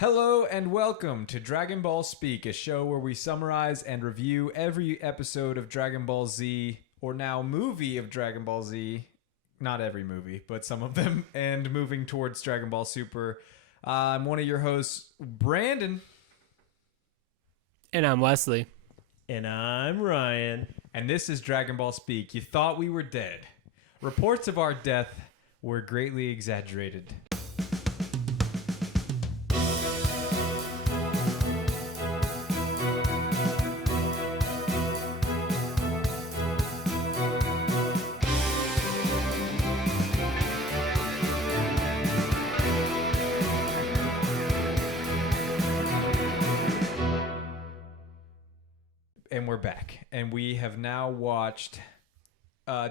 Hello and welcome to Dragon Ball Speak, a show where we summarize and review every episode of Dragon Ball Z, or now movie of Dragon Ball Z. Not every movie, but some of them, and moving towards Dragon Ball Super. I'm one of your hosts, Brandon. And I'm Wesley. And I'm Ryan. And this is Dragon Ball Speak. You thought we were dead. Reports of our death were greatly exaggerated. And we're back. And we have now watched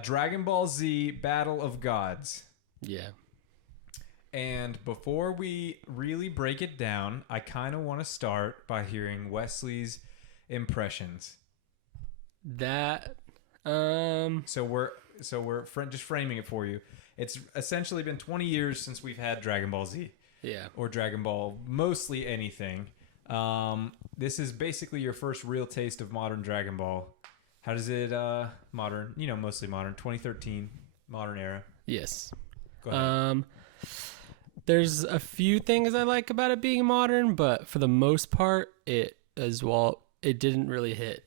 Dragon Ball Z Battle of Gods. Yeah. And before we really break it down, I kind of want to start by hearing Wesley's impressions. That So we're just framing it for you. It's essentially been 20 years since we've had Dragon Ball Z. Yeah. Or Dragon Ball, mostly anything. This is basically your first real taste of modern Dragon Ball. How does it modern? Mostly modern. 2013 modern era. Yes. Go ahead. There's a few things I like about it being modern, but for the most part, it didn't really hit.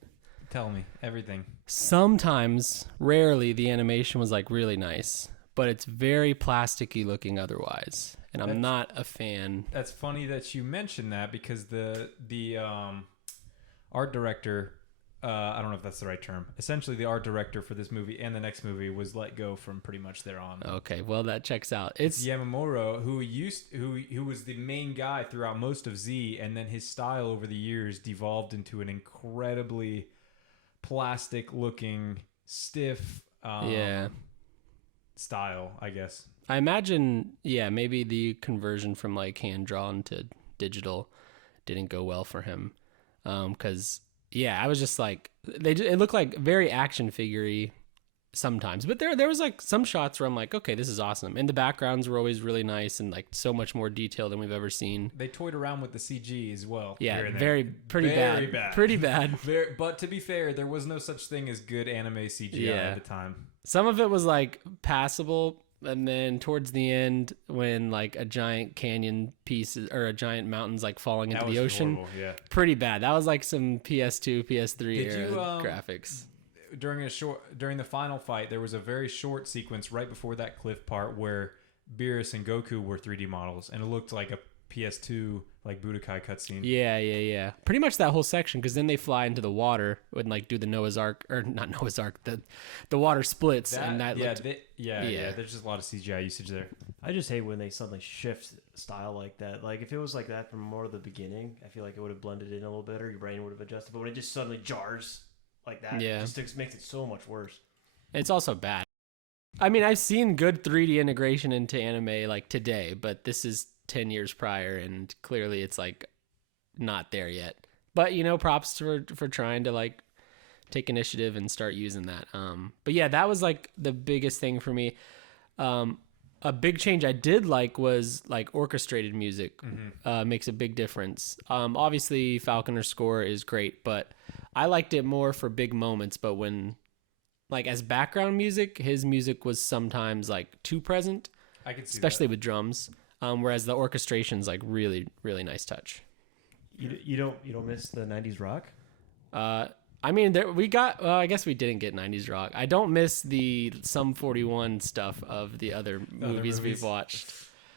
Tell me everything. Sometimes, rarely, the animation was like really nice, but it's very plasticky looking otherwise. And I'm not a fan. That's funny that you mentioned that because the art director, I don't know if that's the right term. Essentially, the art director for this movie and the next movie was let go from pretty much there on. Okay, well that checks out. It's Yamamuro, who was the main guy throughout most of Z, and then his style over the years devolved into an incredibly plastic-looking, stiff style, I guess. I imagine, maybe the conversion from like hand-drawn to digital didn't go well for him. Because, I was just like, it looked like very action figure-y sometimes. But there was like some shots where I'm like, okay, this is awesome. And the backgrounds were always really nice and like so much more detail than we've ever seen. They toyed around with the CG as well. Yeah, pretty bad. Pretty bad. But to be fair, there was no such thing as good anime CGI at the time. Some of it was like passable. And then towards the end, when like a giant canyon piece or a giant mountain's like falling into the ocean, horrible, pretty bad. That was like some PS2, PS3 era graphics. During the final fight, there was a very short sequence right before that cliff part where Beerus and Goku were 3D models, and it looked like a PS2 like Budokai cutscene. Yeah. Pretty much that whole section, because then they fly into the water and like do the Noah's Ark, or not Noah's Ark, the water splits, and that looked... There's just a lot of CGI usage there. I just hate when they suddenly shift style like that. Like if it was like that from more of the beginning, I feel like it would have blended in a little better. Your brain would have adjusted. But when it just suddenly jars like that, it just makes it so much worse. It's also bad. I mean, I've seen good 3D integration into anime like today, but this is 10 years prior, and clearly it's like not there yet. But props for trying to like take initiative and start using that. But yeah, that was like the biggest thing for me. A big change I did like was like orchestrated music. Makes a big difference. Obviously Falconer's score is great, but I liked it more for big moments. But when like as background music, his music was sometimes like too present. I could see especially with drums. Whereas the orchestration's like really, really nice touch. You don't miss the 90s rock? I mean, I guess we didn't get 90s rock. I don't miss the Sum 41 stuff of the other movies we've watched.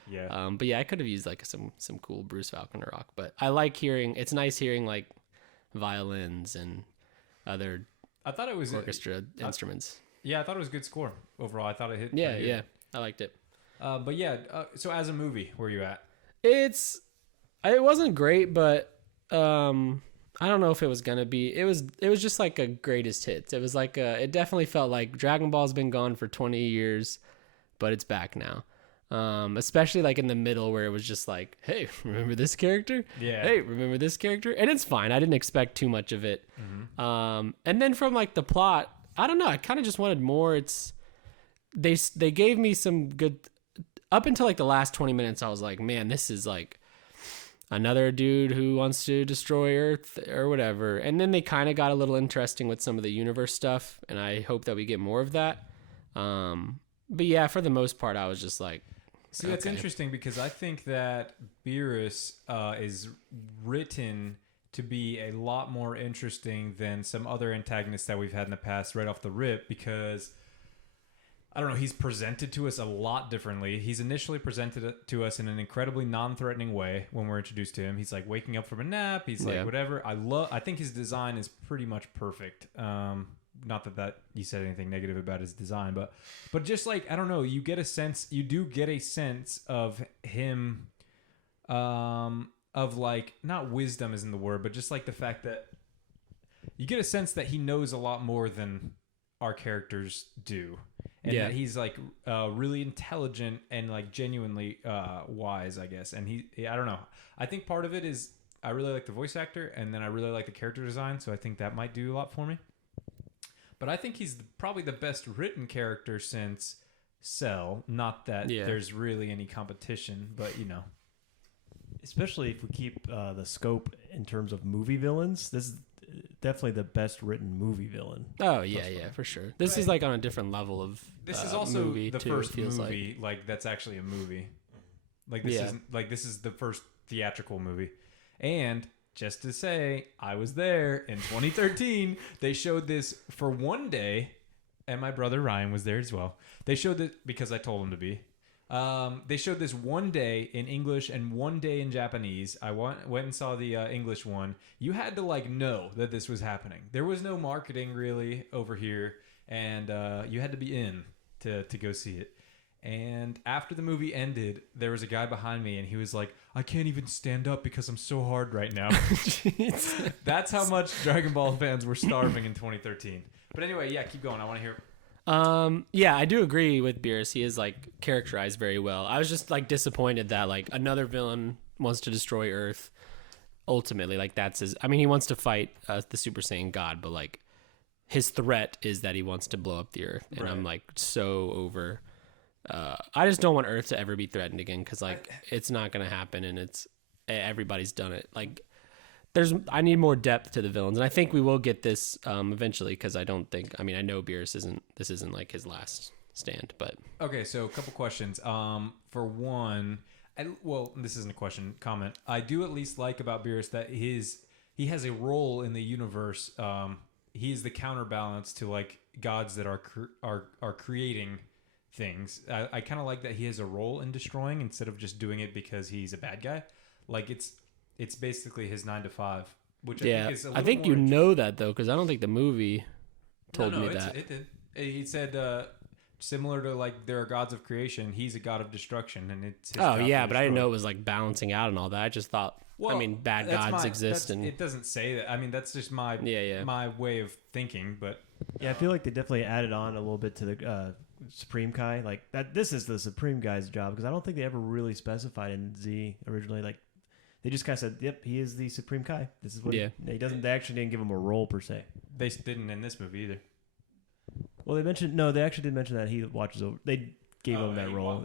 Yeah. But yeah, I could have used like some cool Bruce Falconer rock. But I like it's nice hearing like violins and other orchestra instruments. Yeah, I thought it was a good score overall. I thought it hit. Yeah, I liked it. But yeah, so as a movie, where are you at? It wasn't great, but I don't know if it was gonna be. It was just like a greatest hits. It was like it definitely felt like Dragon Ball's been gone for 20 years, but it's back now. Especially like in the middle where it was just like, hey, remember this character? Yeah. Hey, remember this character? And it's fine. I didn't expect too much of it. And then from like the plot, I don't know. I kind of just wanted more. They gave me some good. Up until like the last 20 minutes, I was like, man, this is like another dude who wants to destroy Earth or whatever. And then they kind of got a little interesting with some of the universe stuff, and I hope that we get more of that. But yeah, for the most part, I was just like, see, that's interesting because I think that Beerus is written to be a lot more interesting than some other antagonists that we've had in the past right off the rip, because I don't know, he's presented to us a lot differently. He's initially presented to us in an incredibly non-threatening way when we're introduced to him. He's like waking up from a nap. He's like whatever. I think his design is pretty much perfect. Not that you said anything negative about his design, but just like, I don't know, you do get a sense of him, of like, not wisdom isn't the word, but just like the fact that you get a sense that he knows a lot more than our characters do. And that he's like really intelligent and like genuinely wise, I guess. And I don't know. I think part of it is I really like the voice actor, and then I really like the character design. So I think that might do a lot for me. But I think he's probably the best written character since Cell. Not that there's really any competition, but you know. Especially if we keep the scope in terms of movie villains, this is definitely the best written movie villain. Oh yeah, for sure. This is like on a different level of. This is also the first movie like that's actually a movie. Like this is the first theatrical movie, and just to say, I was there in 2013. They showed this for one day, and my brother Ryan was there as well. They showed it because I told him to be. They showed this one day in English and one day in Japanese. I went and saw the English one. You had to like know that this was happening. There was no marketing really over here, and you had to be in to go see it. And after the movie ended, there was a guy behind me, and he was like, "I can't even stand up because I'm so hard right now." That's how much Dragon Ball fans were starving in 2013. But anyway, yeah, keep going. I want to hear. Yeah, I do agree with Beerus. He is like characterized very well. I was just like disappointed that like another villain wants to destroy Earth. Ultimately, like that's his. I mean, he wants to fight the Super Saiyan God, but like his threat is that he wants to blow up the Earth, and I'm like so over. I just don't want Earth to ever be threatened again because like it's not gonna happen, and everybody's done it. Like I need more depth to the villains, and I think we will get this eventually because I know Beerus isn't like his last stand, but okay. So a couple questions. For one, this isn't a question, comment. I do at least like about Beerus that he has a role in the universe. He is the counterbalance to like gods that are creating things. I kind of like that he has a role in destroying instead of just doing it because he's a bad guy. Like it's basically his 9 to 5, which I think is a little I think more you know that though, because I don't think the movie told me that. It did. He said similar to like there are gods of creation, he's a god of destruction, and it's his job to but I didn't know it was like balancing out and all that. I just thought, bad gods exist, and it doesn't say that. I mean, that's just my my way of thinking, but I feel like they definitely added on a little bit to the Supreme Kai. Like that, this is the Supreme Kai's job because I don't think they ever really specified in Z originally. Like they just kind of said, "Yep, he is the Supreme Kai." This is what he doesn't. They actually didn't give him a role per se. They didn't in this movie either. Well, they actually did mention that he watches over. They gave him that role.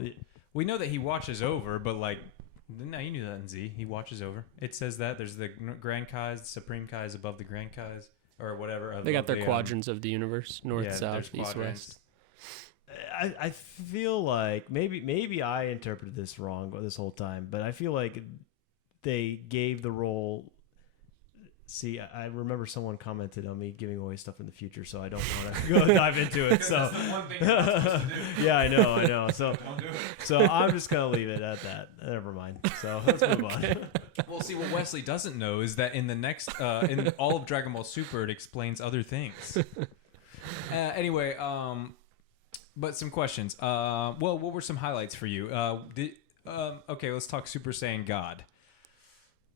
We know that he watches over, but like, no, you knew that in Z. He watches over. It says that there's the Grand Kais, the Supreme Kais above the Grand Kais, or whatever. They got their quadrants of the universe: north, south, east, west. I feel like maybe I interpreted this wrong this whole time, but I feel like they gave the role. See, I remember someone commented on me giving away stuff in the future, so I don't want to go dive into it. So that's the one thing you're not supposed to do. Yeah, I know. So Don't do it. So I'm just gonna leave it at that. Never mind. So let's move on. Well, see, what Wesley doesn't know is that in the next, in all of Dragon Ball Super, it explains other things. Anyway, but some questions. What were some highlights for you? Okay, let's talk Super Saiyan God.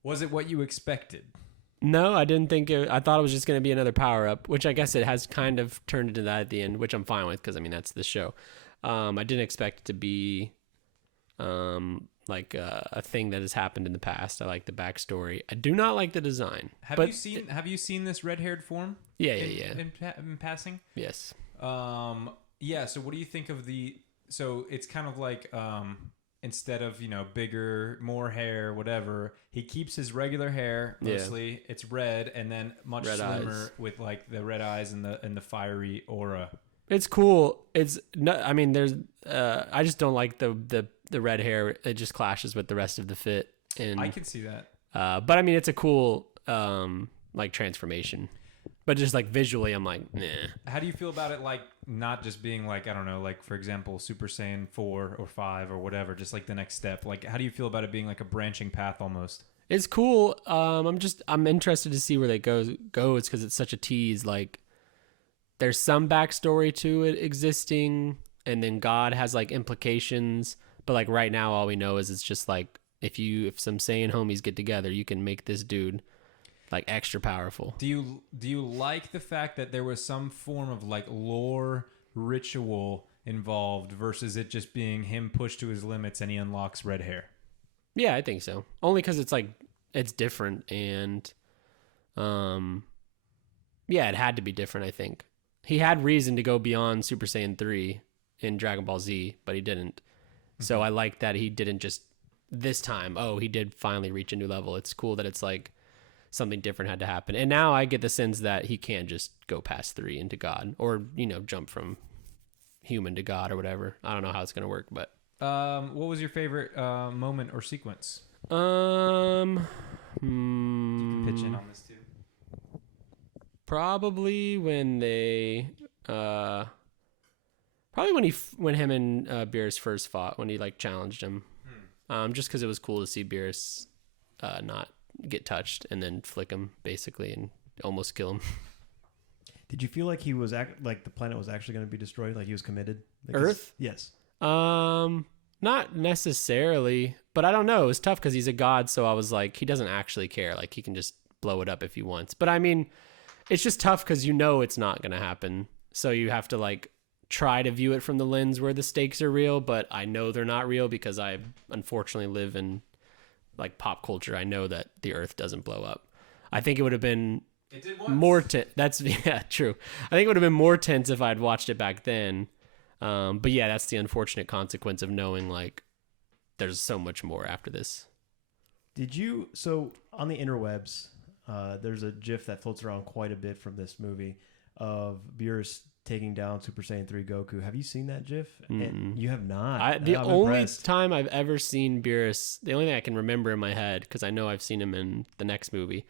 Was it what you expected? No, I didn't think it. I thought it was just going to be another power up, which I guess it has kind of turned into that at the end, which I'm fine with because I mean that's the show. I didn't expect it to be like a thing that has happened in the past. I like the backstory. I do not like the design. Have you seen this red-haired form? Yeah. In passing? Yes. Yeah. So what do you think of the? So it's kind of like instead of, bigger, more hair, whatever, he keeps his regular hair mostly. Yeah. It's red, and then much red slimmer eyes. With like the red eyes and the fiery aura. It's cool. It's no, I mean, there's I just don't like the red hair. It just clashes with the rest of the fit. And I can see that. But I mean, it's a cool like transformation. But just like visually, I'm like, nah. How do you feel about it? Like not just being like, I don't know, like for example, Super Saiyan 4 or 5 or whatever, just like the next step. Like, how do you feel about it being like a branching path almost? It's cool. I'm interested to see where they goes because it's such a tease. Like, there's some backstory to it existing, and then God has like implications. But like right now, all we know is it's just like if some Saiyan homies get together, you can make this dude like extra powerful. Do you like the fact that there was some form of like lore ritual involved versus it just being him pushed to his limits and he unlocks red hair? Yeah, I think so. Only because it's like it's different and yeah, it had to be different. I think he had reason to go beyond Super Saiyan 3 in Dragon Ball Z, but he didn't. Mm-hmm. So I like that he didn't just this time. Oh, he did finally reach a new level. It's cool that it's like something different had to happen. And now I get the sense that he can't just go past 3 into God or, jump from human to God or whatever. I don't know how it's going to work, but. What was your favorite moment or sequence? You can pitch in on this too. Probably when they, when him and Beerus first fought, when he like challenged him. Just because it was cool to see Beerus not get touched and then flick him basically and almost kill him. Did you feel like he was like the planet was actually going to be destroyed? Like he was committed? Like Earth? Yes. Not necessarily, but I don't know. It was tough because he's a god, so I was like, he doesn't actually care. Like he can just blow it up if he wants. But I mean, it's just tough because it's not going to happen. So you have to like try to view it from the lens where the stakes are real, but I know they're not real because I unfortunately live in like pop culture. I know that the Earth doesn't blow up. I think it would have been more tense. That's true. I think it would have been more tense if I'd watched it back then. But yeah, that's the unfortunate consequence of knowing like there's so much more after this. So on the interwebs, there's a GIF that floats around quite a bit from this movie of Beerus taking down Super Saiyan 3 Goku. Have you seen that GIF? And you have not. The only time I've ever seen Beerus, the only thing I can remember in my head, because I know I've seen him in the next movie,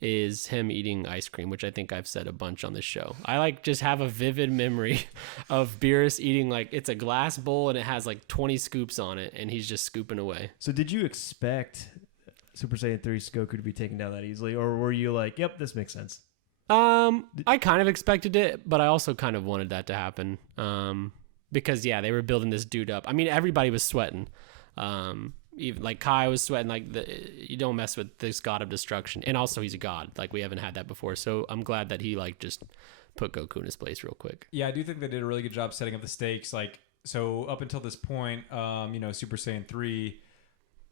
is him eating ice cream, which I think I've said a bunch on this show. I like just have a vivid memory of Beerus eating like it's a glass bowl and it has like 20 scoops on it and he's just scooping away. So did you expect Super Saiyan 3 Goku to be taken down that easily, or were you like, yep, this makes sense? I kind of expected it, but I also kind of wanted that to happen. Because yeah, they were building this dude up. I mean, everybody was sweating. Even like Kai was sweating. Like you don't mess with this god of destruction, and also he's a god. Like we haven't had that before, so I'm glad that he like just put Goku in his place real quick. Yeah, I do think they did a really good job setting up the stakes. Like so, up until this point, Super Saiyan 3.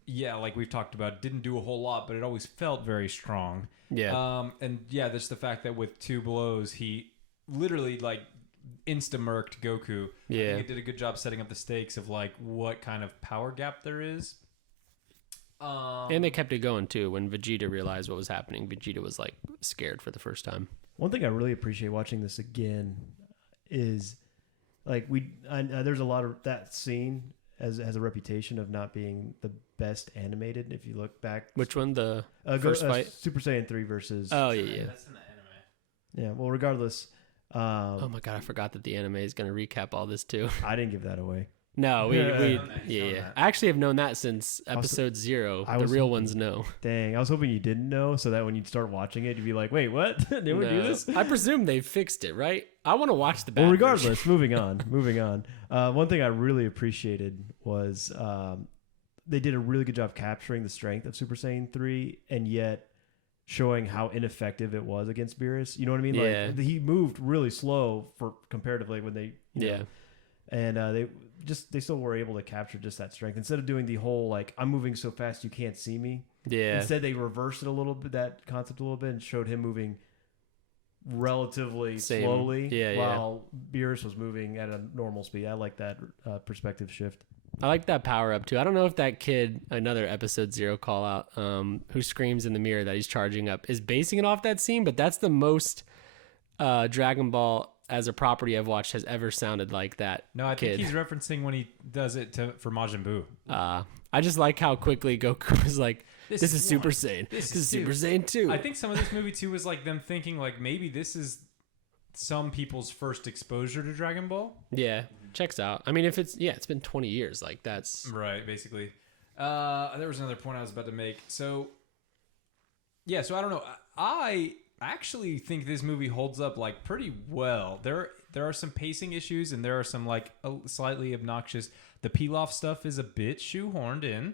Yeah, like we've talked about, didn't do a whole lot, but it always felt very strong. Yeah. And yeah, that's the fact that with 2 blows, he literally like insta-murked Goku. Yeah. I think it did a good job setting up the stakes of like what kind of power gap there is. And they kept it going too. When Vegeta realized what was happening, Vegeta was like scared for the first time. One thing I really appreciate watching this again is like there's a lot of that scene has a reputation of not being the best animated. If you look back, which one? The first fight, Super Saiyan 3 versus. Oh yeah. That's in the anime. Yeah. Well, regardless. Oh my god, I forgot that the anime is going to recap all this too. I didn't give that away. No, we I actually have known that since episode 0. The real ones know. Dang, I was hoping you didn't know, so that when you start watching it, you'd be like, "Wait, what? Did we do this?" I presume they fixed it, right? I want to watch the. Well, regardless, moving on. One thing I really appreciated was they did a really good job capturing the strength of Super Saiyan 3, and yet showing how ineffective it was against Beerus. You know what I mean? Yeah. Like he moved really slow for comparatively when they. You know, and they still were able to capture just that strength instead of doing the whole like I'm moving so fast you can't see me. Yeah. Instead they reversed it a little bit, that concept a little bit, and showed him moving relatively slowly while Beerus was moving at a normal speed. I like that perspective shift. I like that power up too. I don't know if that kid, another episode 0 call out, who screams in the mirror that he's charging up, is basing it off that scene, but that's the most Dragon Ball as a property I've watched has ever sounded like that. No, I kid. think he's referencing when he does it for Majin Buu. I just like how quickly Goku is like, this is Super one. Saiyan. This is is Super two. Saiyan 2. I think some of this movie too was like them thinking like maybe this is some people's first exposure to Dragon Ball. Yeah, checks out. I mean, if it's been 20 years. Like that's Right, basically. There was another point I was about to make. So, yeah, so I don't know. I actually think this movie holds up like pretty well. There are some pacing issues, and there are some like slightly obnoxious. The Pilaf stuff is a bit shoehorned in,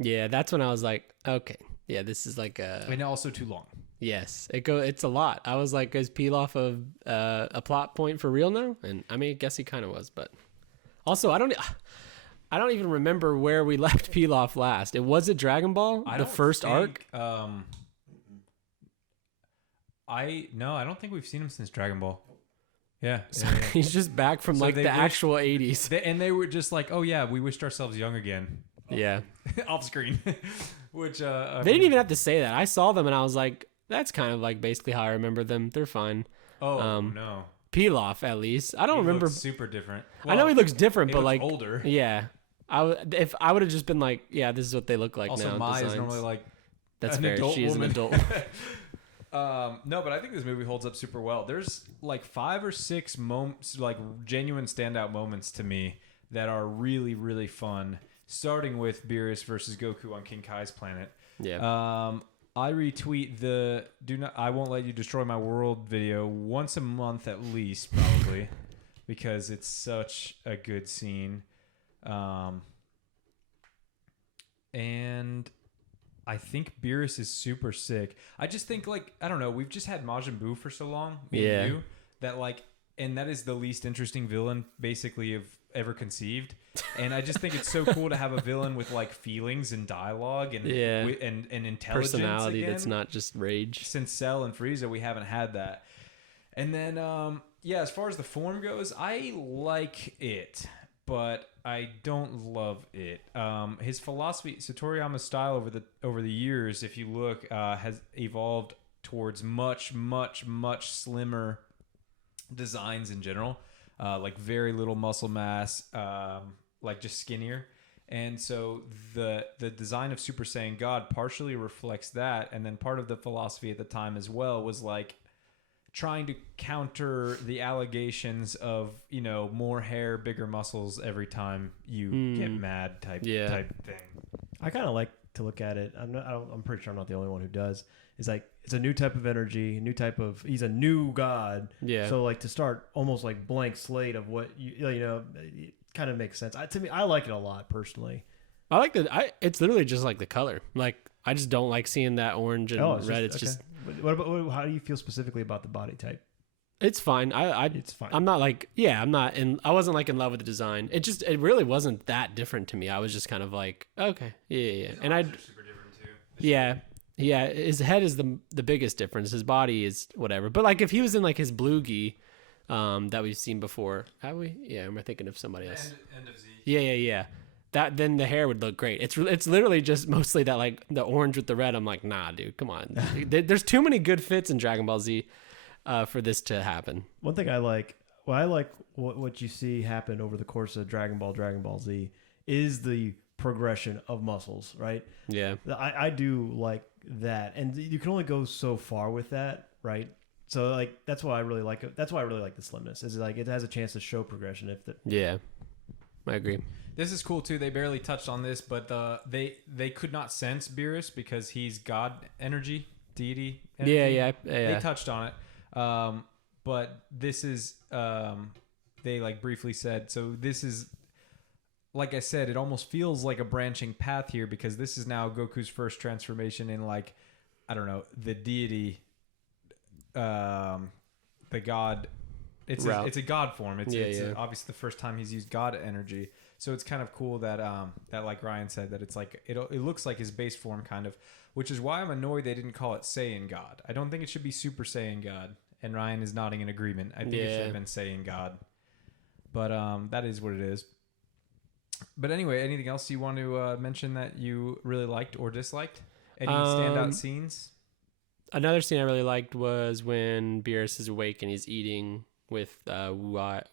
yeah. That's when I was like, okay, yeah, this is like a and also too long. yes. It's a lot. I was like, is Pilaf a plot point for real now? And I mean, I guess he kind of was, but also I don't even remember where we left Pilaf last. It was it Dragon Ball, the first arc. I don't think we've seen him since Dragon Ball. Yeah, So he's just back from So like they the wished- actual 80s. and they were just like, oh yeah, we wished ourselves young again, Yeah. off screen, which They didn't even have to say that. I saw them and I was like, that's kind of like basically how I remember them. They're fine. Oh no, Pilaf, at least. I don't He remember. looks super different. I know he looks different, he but looks like older. Yeah. If I would have just been like, yeah, this is what they look like Also, now. Mai is designs. normally like That's an fair. adult She is an woman. adult. No, but I think this movie holds up super well. There's like 5 or 6 moments, like genuine standout moments to me that are really, really fun. Starting with Beerus versus Goku on King Kai's planet. Yeah. I retweet the I won't let you destroy my world video once a month at least, probably, because it's such a good scene. And I think Beerus is super sick. I just think like, I don't know, we've just had Majin Buu for so long. me and Yeah. you, that like, and that is the least interesting villain basically of ever conceived. And I just think it's so cool to have a villain with like feelings and dialogue and Yeah. and intelligence Personality again. that's not just rage. Since Cell and Frieza, we haven't had that. And then, yeah, as far as the form goes, I like it, but I don't love it. His philosophy, Satoriyama's style over the years, if you look, has evolved towards much, much, much slimmer designs in general, like very little muscle mass, like just skinnier. And so the design of Super Saiyan God partially reflects that, and then part of the philosophy at the time as well was like trying to counter the allegations of, you know, more hair, bigger muscles every time you get mad type thing. I kind of like to look at it. I'm pretty sure I'm not the only one who does. It's like it's a new type of energy, he's a new god. Yeah. So like to start almost like blank slate of what you know, it kind of makes sense. To me, I like it a lot personally. I like it's literally just like the color. Like I just don't like seeing that orange and red. It's okay. just What about how do you feel specifically about the body type? it's fine. It's fine. I'm not like I wasn't like in love with the design. It really wasn't that different to me. I was just kind of like, okay, yeah. And I super different too. yeah, his head is the biggest difference. His body is whatever. But like if he was in like his blue gi that we've seen before. Have we? Yeah, am I thinking of somebody else? End of Z. Yeah. That then the hair would look great. It's literally just mostly that like the orange with the red. I'm like, nah, dude, come on. There's too many good fits in Dragon Ball Z for this to happen. One thing I like what you see happen over the course of Dragon Ball Z is the progression of muscles, right? Yeah. I do like that, and you can only go so far with that, right? So like that's why I really like it. That's why I really like the slimness. Is like it has a chance to show progression Yeah, I agree. This is cool too. They barely touched on this, but they could not sense Beerus because he's God energy, deity energy. Yeah. They touched on it. But this is they like briefly said, so this is, like I said, it almost feels like a branching path here because this is now Goku's first transformation in like, I don't know, the deity, the God. It's a God form. It's obviously the first time he's used God energy. So it's kind of cool that that like Ryan said that it's like it looks like his base form kind of, which is why I'm annoyed they didn't call it Saiyan God. I don't think it should be Super Saiyan God. And Ryan is nodding in agreement. I think it should have been Saiyan God. But that is what it is. But anyway, anything else you want to mention that you really liked or disliked? Any standout scenes? Another scene I really liked was when Beerus is awake and he's eating with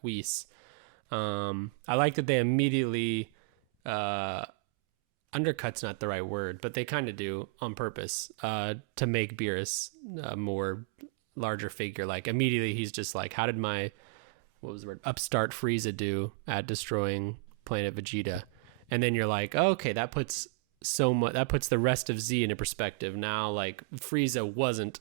Whis. I like that they immediately undercut's not the right word, but they kind of do on purpose to make Beerus a more larger figure. Like immediately he's just like, how did my upstart Frieza do at destroying Planet Vegeta? And then you're like, oh, okay, that puts the rest of Z into perspective. Now, like, Frieza wasn't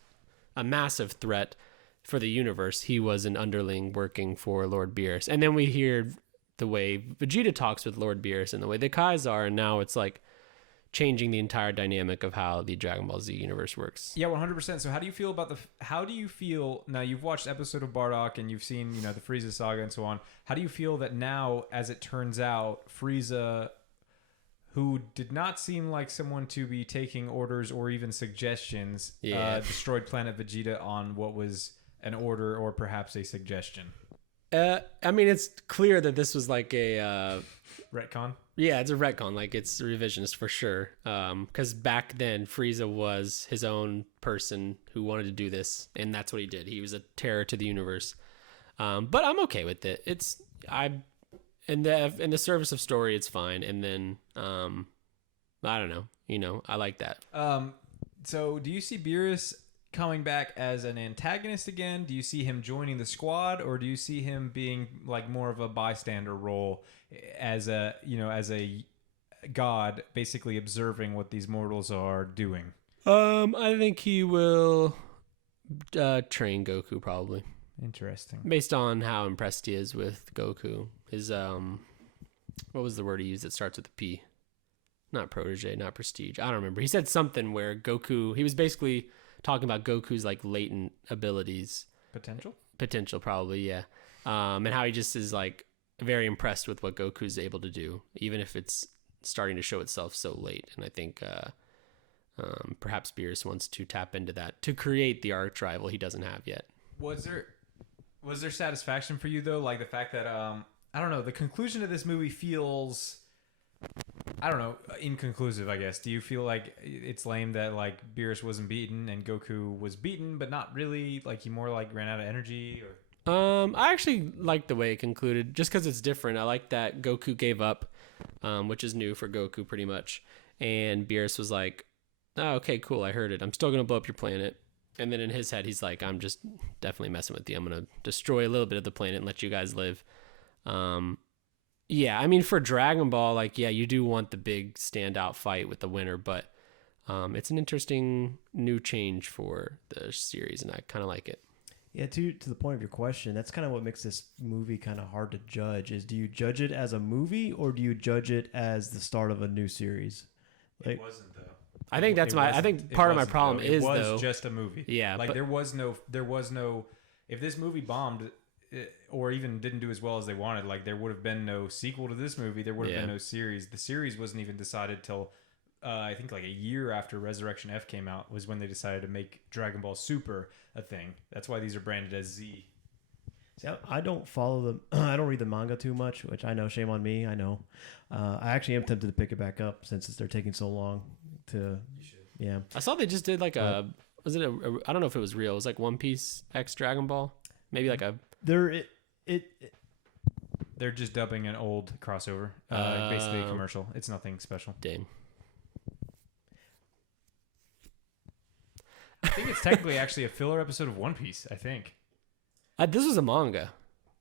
a massive threat for the universe. He was an underling working for Lord Beerus. And then we hear the way Vegeta talks with Lord Beerus and the way the Kais are, and now it's like changing the entire dynamic of how the Dragon Ball Z universe works. Yeah, 100%. So how do you feel about now you've watched episode of Bardock and you've seen, the Frieza saga and so on. How do you feel that now, as it turns out, Frieza, who did not seem like someone to be taking orders or even suggestions, destroyed Planet Vegeta on what was an order or perhaps a suggestion? I mean, it's clear that this was like a retcon. Yeah, it's a retcon. Like, it's revisionist for sure. Because back then, Frieza was his own person who wanted to do this, and that's what he did. He was a terror to the universe. But I'm okay with it. In the service of story, it's fine. And then, I don't know. I like that. So do you see Beerus coming back as an antagonist again? Do you see him joining the squad, or do you see him being like more of a bystander role as a god, basically observing what these mortals are doing? I think he will train Goku, probably. Interesting. Based on how impressed he is with Goku. His what was the word he used that starts with a P? Not protege, not prestige. I don't remember. He said something where Goku, he was basically talking about Goku's like latent abilities. Potential, probably, yeah. And how he just is like very impressed with what Goku's able to do, even if it's starting to show itself so late. And I think perhaps Beerus wants to tap into that to create the arch rival he doesn't have yet. Was there satisfaction for you though, like the fact that I don't know, the conclusion of this movie feels, I don't know, inconclusive, I guess. Do you feel like it's lame that like Beerus wasn't beaten and Goku was beaten, but not really? Like he more like ran out of energy? Or I actually like the way it concluded, just because it's different. I like that Goku gave up, which is new for Goku pretty much. And Beerus was like, oh, okay, cool, I heard it. I'm still going to blow up your planet. And then in his head, he's like, I'm just definitely messing with you. I'm going to destroy a little bit of the planet and let you guys live. Yeah, I mean, for Dragon Ball, like, yeah, you do want the big standout fight with the winner, but it's an interesting new change for the series, and I kind of like it. Yeah, to the point of your question, that's kind of what makes this movie kind of hard to judge, is do you judge it as a movie or do you judge it as the start of a new series? Like, it wasn't, though. I think I think part of my problem is, though, it was just a movie. Yeah. Like, there was no, if this movie bombed or even didn't do as well as they wanted, like, there would have been no sequel to this movie. There would have been no series. The series wasn't even decided till, I think, like a year after Resurrection F came out was when they decided to make Dragon Ball Super a thing. That's why these are branded as Z. See, I don't follow I don't read the manga too much, which I know, shame on me. I know. I actually am tempted to pick it back up since they're taking so long to. You should. Yeah. I saw they just did like I don't know if it was real. It was like One Piece X Dragon Ball. Maybe like a. They're just dubbing an old crossover, basically a commercial. It's nothing special. Dang. I think it's technically actually a filler episode of One Piece. I think This was a manga.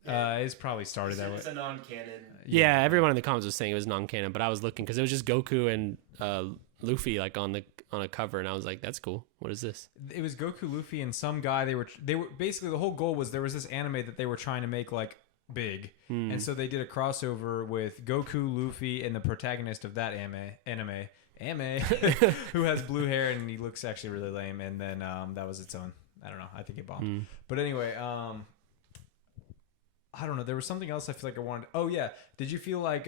It's probably started that way. It's a non-canon. Yeah, everyone in the comments was saying it was non-canon, but I was looking because it was just Goku and Luffy like on a cover, and I was like, "That's cool. What is this?" It was Goku, Luffy, and some guy. They were basically, the whole goal was there was this anime that they were trying to make like big, and so they did a crossover with Goku, Luffy, and the protagonist of that anime, who has blue hair and he looks actually really lame. And then that was its own. I don't know. I think it bombed. But anyway, I don't know. There was something else I feel like I wanted. Oh yeah, did you feel like?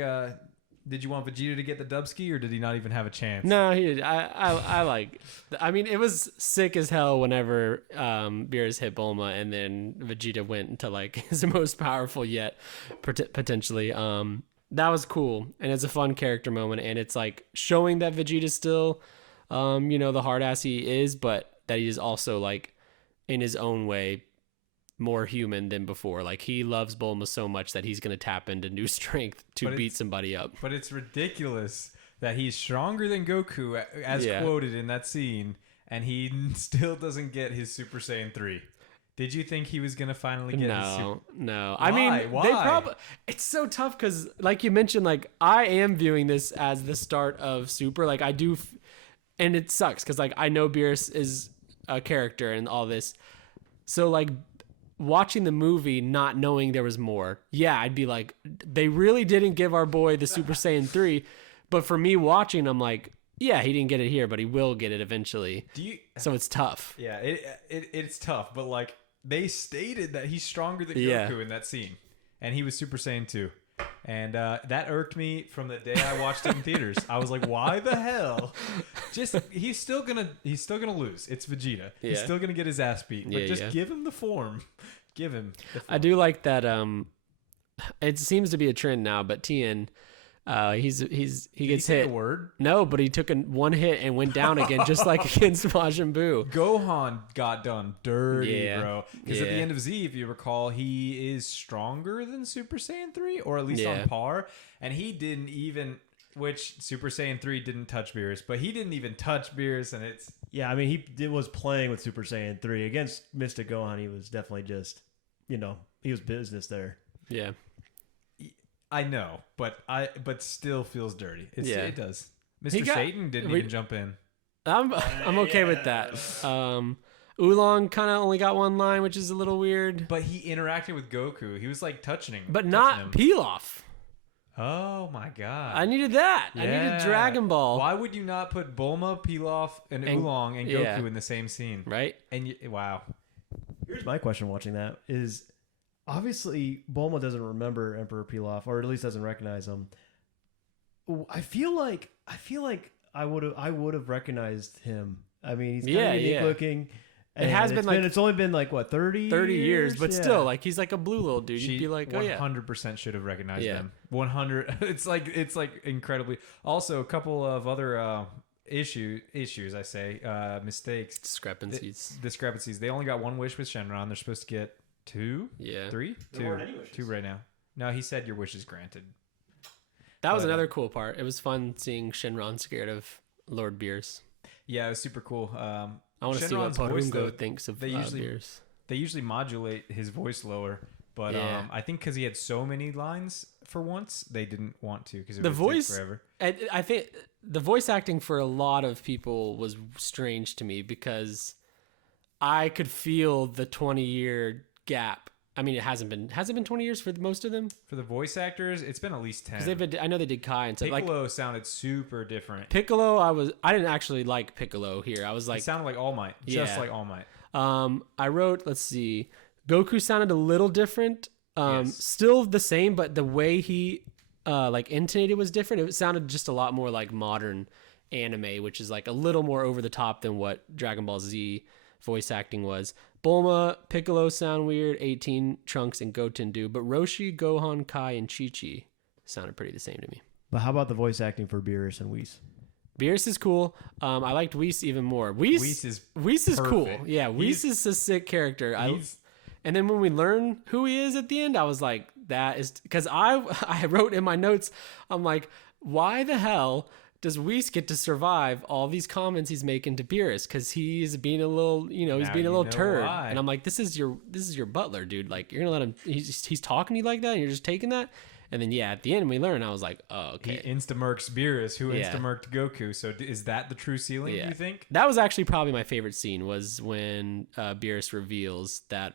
Did you want Vegeta to get the Dubsky, or did he not even have a chance? No, he did. I mean, it was sick as hell whenever Beerus hit Bulma, and then Vegeta went into like his most powerful yet, potentially. that was cool, and it's a fun character moment, and it's like showing that Vegeta's still, the hard ass he is, but that he is also like in his own way more human than before. Like he loves Bulma so much that he's gonna tap into new strength to beat somebody up. But it's ridiculous that he's stronger than Goku, as quoted in that scene, and he still doesn't get his Super Saiyan 3. Did you think he was gonna finally get his Super? No. Why? I mean, Why? they probably. It's so tough because, like you mentioned, like I am viewing this as the start of Super. Like I do, and it sucks because like I know Beerus is a character and all this, so like watching the movie not knowing there was more, I'd be like, they really didn't give our boy the Super Saiyan 3. But for me watching, I'm like, he didn't get it here, but he will get it eventually. So it's tough. Yeah, it's tough, but like they stated that he's stronger than Goku in that scene, and he was Super Saiyan 2. And that irked me from the day I watched it in theaters. I was like, why the hell? He's still gonna lose. It's Vegeta. He's still gonna get his ass beat. But give him the form. Give him the form. I do like that it seems to be a trend now, but Tien he gets hit. A word? No, but he took one hit and went down again, just like against Majin Buu. Gohan got done dirty, bro. Because at the end of Z, if you recall, he is stronger than Super Saiyan 3, or at least on par. And he didn't even, which Super Saiyan 3 didn't touch Beerus, but he didn't even touch Beerus, and it's... Yeah, I mean, he was playing with Super Saiyan 3. Against Mystic Gohan, he was definitely just, he was business there. Yeah. I know, but still feels dirty. It does. Mr. Satan didn't even jump in. I'm okay with that. Oolong kind of only got one line, which is a little weird. But he interacted with Goku. He was like touching him. But not Pilaf. Oh my god. I needed that. I needed Dragon Ball. Why would you not put Bulma, Pilaf, and Oolong and Goku in the same scene? Right? And wow. Here's my question watching that is, obviously, Bulma doesn't remember Emperor Pilaf, or at least doesn't recognize him. I feel like I would have recognized him. I mean, he's kind of unique looking. It has been like it's only been like what 30 years, but still, like he's like a blue little dude. You'd be like, 100% should have recognized them. 100. It's like incredibly. Also, a couple of other issues. I say mistakes, discrepancies. They only got one wish with Shenron. They're supposed to get 2, 3, 2 right now. No, he said your wish is granted. That was another cool part. It was fun seeing Shenron scared of Lord Beerus. Yeah, it was super cool. I want to see what Porungo thinks of Beerus. They usually modulate his voice lower, but I think because he had so many lines for once, they didn't want to because it would take forever. I think the voice acting for a lot of people was strange to me because I could feel the 20-year gap. I mean, has it been 20 years for most of them? For the voice actors, it's been at least 10. Because I know they did Kai and stuff. Piccolo sounded super different. Piccolo, I didn't actually like Piccolo here. I was like, he sounded like All Might, just like All Might. I wrote, let's see, Goku sounded a little different. Still the same, but the way he intonated was different. It sounded just a lot more like modern anime, which is like a little more over the top than what Dragon Ball Z voice acting was. Bulma, Piccolo sound weird, 18, Trunks, and Goten do, but Roshi, Gohan, Kai, and Chi-Chi sounded pretty the same to me. But how about the voice acting for Beerus and Whis? Beerus is cool. I liked Whis even more. Whis is cool. Yeah, Whis is a sick character. And then when we learn who he is at the end, I was like, that is... Because I wrote in my notes, I'm like, why the hell does Whis get to survive all these comments he's making to Beerus? Because he's being a little, he's being a little turd. Why. And I'm like, this is your butler, dude. Like, you're gonna let him? He's talking to you like that, and you're just taking that. And then at the end we learn, I was like, oh, okay. He insta-murks Beerus, who insta-murked Goku. So is that the true ceiling? You think? That was actually probably my favorite scene was when Beerus reveals that.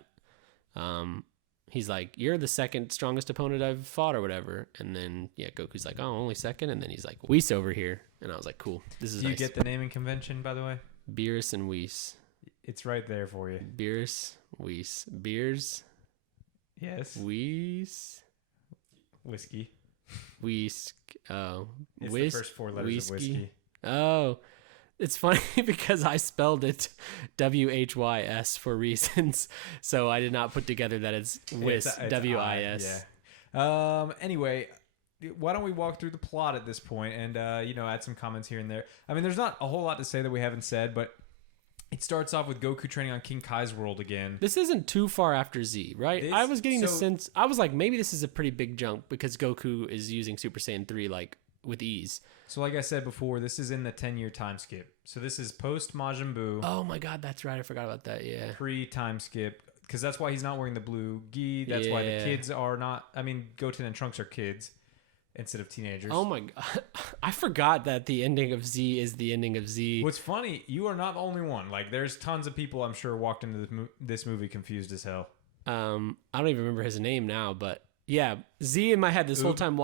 He's like, you're the second strongest opponent I've fought or whatever. And then, Goku's like, oh, only second. And then he's like, Whis over here. And I was like, cool. This is nice. Do you get the naming convention, by the way? Beerus and Whis. It's right there for you. Beerus, Whis. Beers. Yes. Whis. Whiskey. Whis. Oh. It's the first 4 letters of whiskey. Oh. It's funny because I spelled it WHYS for reasons, so I did not put together that it's Whis, W-I-S. Yeah. Anyway, why don't we walk through the plot at this point and add some comments here and there. I mean, there's not a whole lot to say that we haven't said, but it starts off with Goku training on King Kai's world again. This isn't too far after Z, right? I was getting the sense, I was like, maybe this is a pretty big jump because Goku is using Super Saiyan 3 like with ease. So like I said before, this is in the 10-year time skip. So this is post Majin Buu. Oh my God, that's right. I forgot about that. Yeah. Pre-time skip. Because that's why he's not wearing the blue gi. That's why the kids are not... I mean, Goten and Trunks are kids instead of teenagers. Oh my God. I forgot that the ending of Z is the ending of Z. What's funny, you are not the only one. Like, there's tons of people I'm sure walked into this movie confused as hell. I don't even remember his name now, but yeah, Z in my head this whole time.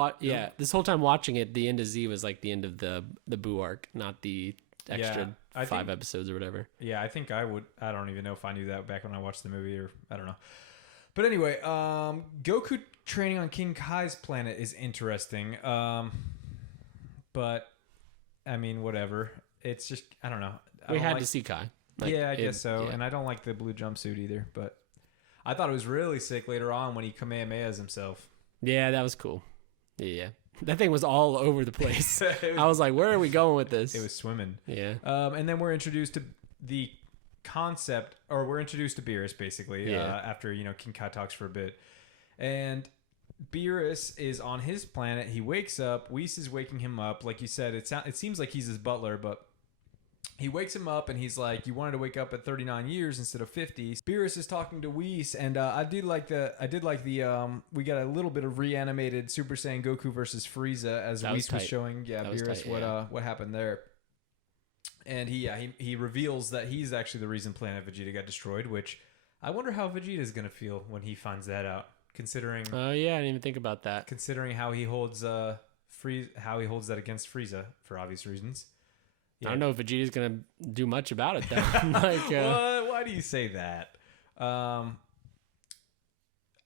This whole time watching it, the end of Z was like the end of the Buu arc, not the extra 5 episodes or whatever. Yeah, I think I would. I don't even know if I knew that back when I watched the movie, or I don't know. But anyway, Goku training on King Kai's planet is interesting. But I mean, whatever. It's just, I don't know. We had to see Kai. I guess so. Yeah. And I don't like the blue jumpsuit either. But I thought it was really sick later on when he Kamehamehas himself. Yeah, that was cool. Yeah. That thing was all over the place. I was like, where are we going with this? It was swimming. Yeah. And then we're introduced to the concept, or we're introduced to Beerus basically after King Kai talks for a bit, and Beerus is on his planet. He wakes up. Whis is waking him up, like you said. It seems like he's his butler, but he wakes him up and he's like, "You wanted to wake up at 39 years instead of 50." Beerus is talking to Whis, and I did like the we got a little bit of reanimated Super Saiyan Goku versus Frieza as Whis was showing Beerus what happened there. And he reveals that he's actually the reason Planet Vegeta got destroyed, which I wonder how Vegeta's going to feel when he finds that out, considering... Oh, yeah, I didn't even think about that. Considering how he holds that against Frieza, for obvious reasons. Yeah. I don't know if Vegeta's going to do much about it, though. Why do you say that?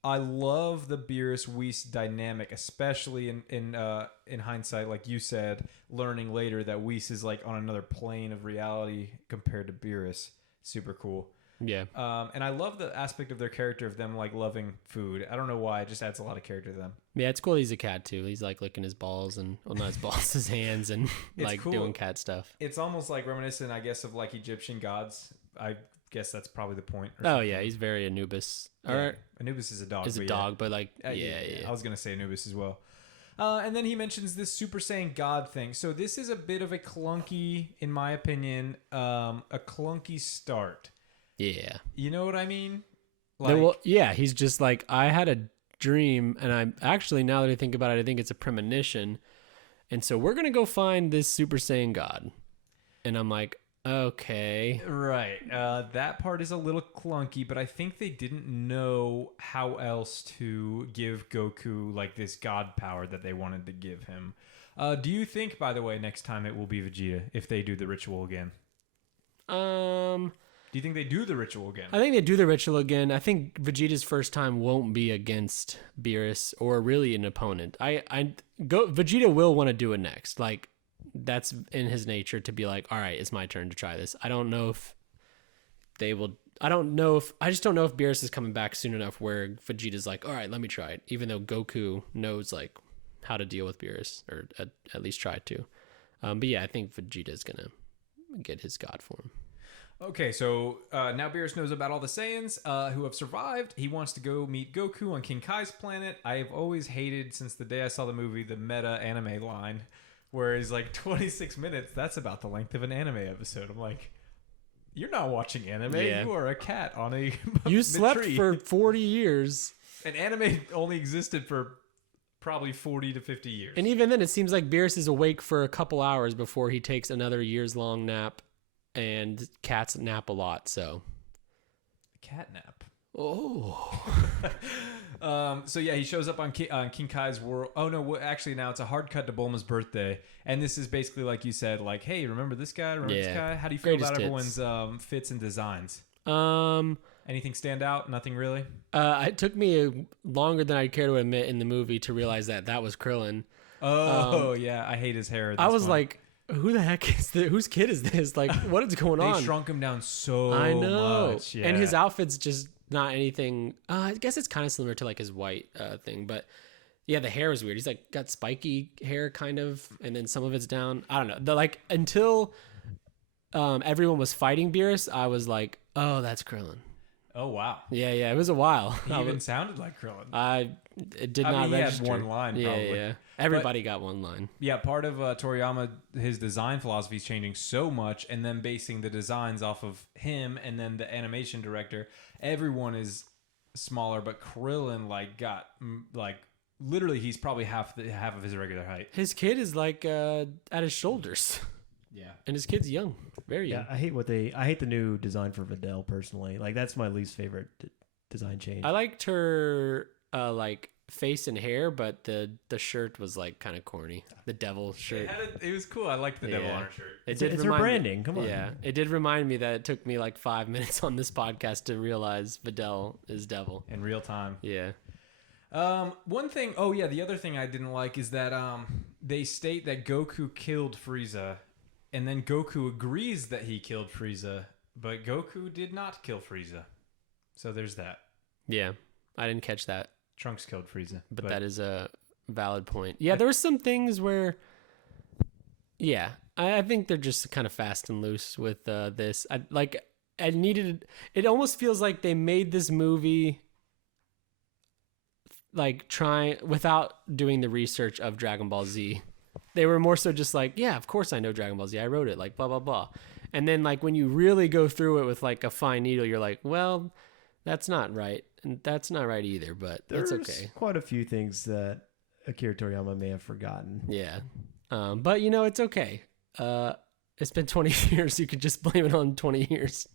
I love the Beerus-Whis dynamic, especially in hindsight, like you said, learning later that Whis is like on another plane of reality compared to Beerus. Super cool. Yeah. And I love the aspect of their character of them like loving food. I don't know why, it just adds a lot of character to them. Yeah, it's cool he's a cat too. He's like licking his balls and, well, not his balls, his hands, and like cool. Doing cat stuff. It's almost like reminiscent, I guess, of like Egyptian gods. I guess that's probably the point. Oh yeah, he's very Anubis. Yeah, Anubis is a dog. Is a dog, but like yeah. I was gonna say Anubis as well. And then he mentions this Super Saiyan God thing. So this is a bit of a clunky, in my opinion, a clunky start. Yeah. You know what I mean? He's just like, I had a dream, and I'm actually, now that I think about it, I think it's a premonition. And so we're gonna go find this Super Saiyan God. And I'm like, okay. Right. That part is a little clunky, but I think they didn't know how else to give Goku like this god power that they wanted to give him. Do you think, by the way, next time it will be Vegeta if they do the ritual again? Do you think they do the ritual again? I think they do the ritual again. I think Vegeta's first time won't be against Beerus or really an opponent. Vegeta will want to do it next. Like, that's in his nature to be like, all right, it's my turn to try this. I don't know if they will. I just don't know if Beerus is coming back soon enough where Vegeta's like, all right, let me try it. Even though Goku knows like how to deal with Beerus, or at least try to. But yeah, I think Vegeta's going to get his god form. Okay, so now Beerus knows about all the Saiyans who have survived. He wants to go meet Goku on King Kai's planet. I've always hated, since the day I saw the movie, the meta anime line, where he's like, 26 minutes, that's about the length of an anime episode. I'm like, you're not watching anime. Yeah. You are a cat on a You slept tree. For 40 years. And anime only existed for probably 40 to 50 years. And even then, it seems like Beerus is awake for a couple hours before he takes another years-long nap. And cats nap a lot, so. Cat nap. Oh. So yeah, he shows up on King Kai's world. Oh no, actually now it's a hard cut to Bulma's birthday, and this is basically like you said, like, hey, remember this guy? Remember this guy? How do you feel about everyone's fits and designs? Anything stand out? Nothing really. It took me longer than I'd care to admit in the movie to realize that was Krillin. Oh yeah, I hate his hair. I was like, who the heck is this? Whose kid is this? Like, what is going on? They shrunk him down so I know. much. Yeah. And his outfit's just not anything. I guess it's kind of similar to like his white thing, but Yeah, the hair was weird. He's like got spiky hair kind of, and then some of it's down. I don't know. Like until everyone was fighting Beerus, I was like, oh, that's Krillin. Oh wow. Yeah, it was a while. He even sounded like Krillin. It did not he register. had one line. Probably. Yeah. Everybody got one line. Yeah, part of Toriyama, his design philosophy is changing so much, and then basing the designs off of him, and then the animation director. Everyone is smaller, but Krillin got literally he's probably half of his regular height. His kid is like at his shoulders. Yeah, and his kid's young, very young. Yeah, I hate the new design for Videl personally. Like that's my least favorite design change. I liked her like face and hair, but the shirt was like kind of corny. The devil shirt. It was cool. I liked the devil on her shirt. It's her branding. Come on. Yeah, it did remind me that it took me like 5 minutes on this podcast to realize Videl is devil in real time. Yeah. One thing. Oh yeah, the other thing I didn't like is that they state that Goku killed Frieza. And then Goku agrees that he killed Frieza, but Goku did not kill Frieza. So there's that. Yeah, I didn't catch that. Trunks killed Frieza. But that is a valid point. Yeah, there were some things where... Yeah, I think they're just kind of fast and loose with this. It almost feels like they made this movie without doing the research of Dragon Ball Z. They were more so just like, yeah, of course I know Dragon Ball Z. I wrote it, like, blah, blah, blah. And then, like, when you really go through it with, like, a fine needle, you're like, well, that's not right. And that's not right either, but it's okay. There's quite a few things that Akira Toriyama may have forgotten. Yeah. But, it's okay. It's been 20 years. You could just blame it on 20 years.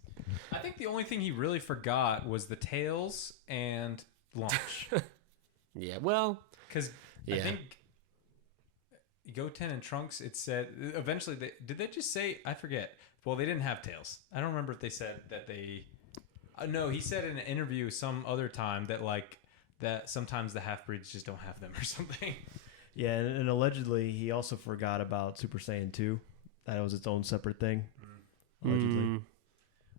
I think the only thing he really forgot was the tails and launch. Yeah, well. Because I think... Goten and Trunks, it said eventually did they just say, I forget. Well, they didn't have tails. I don't remember if they said that they no, he said in an interview some other time that that sometimes the half-breeds just don't have them or something. Yeah, and allegedly he also forgot about Super Saiyan 2. That was its own separate thing. Allegedly.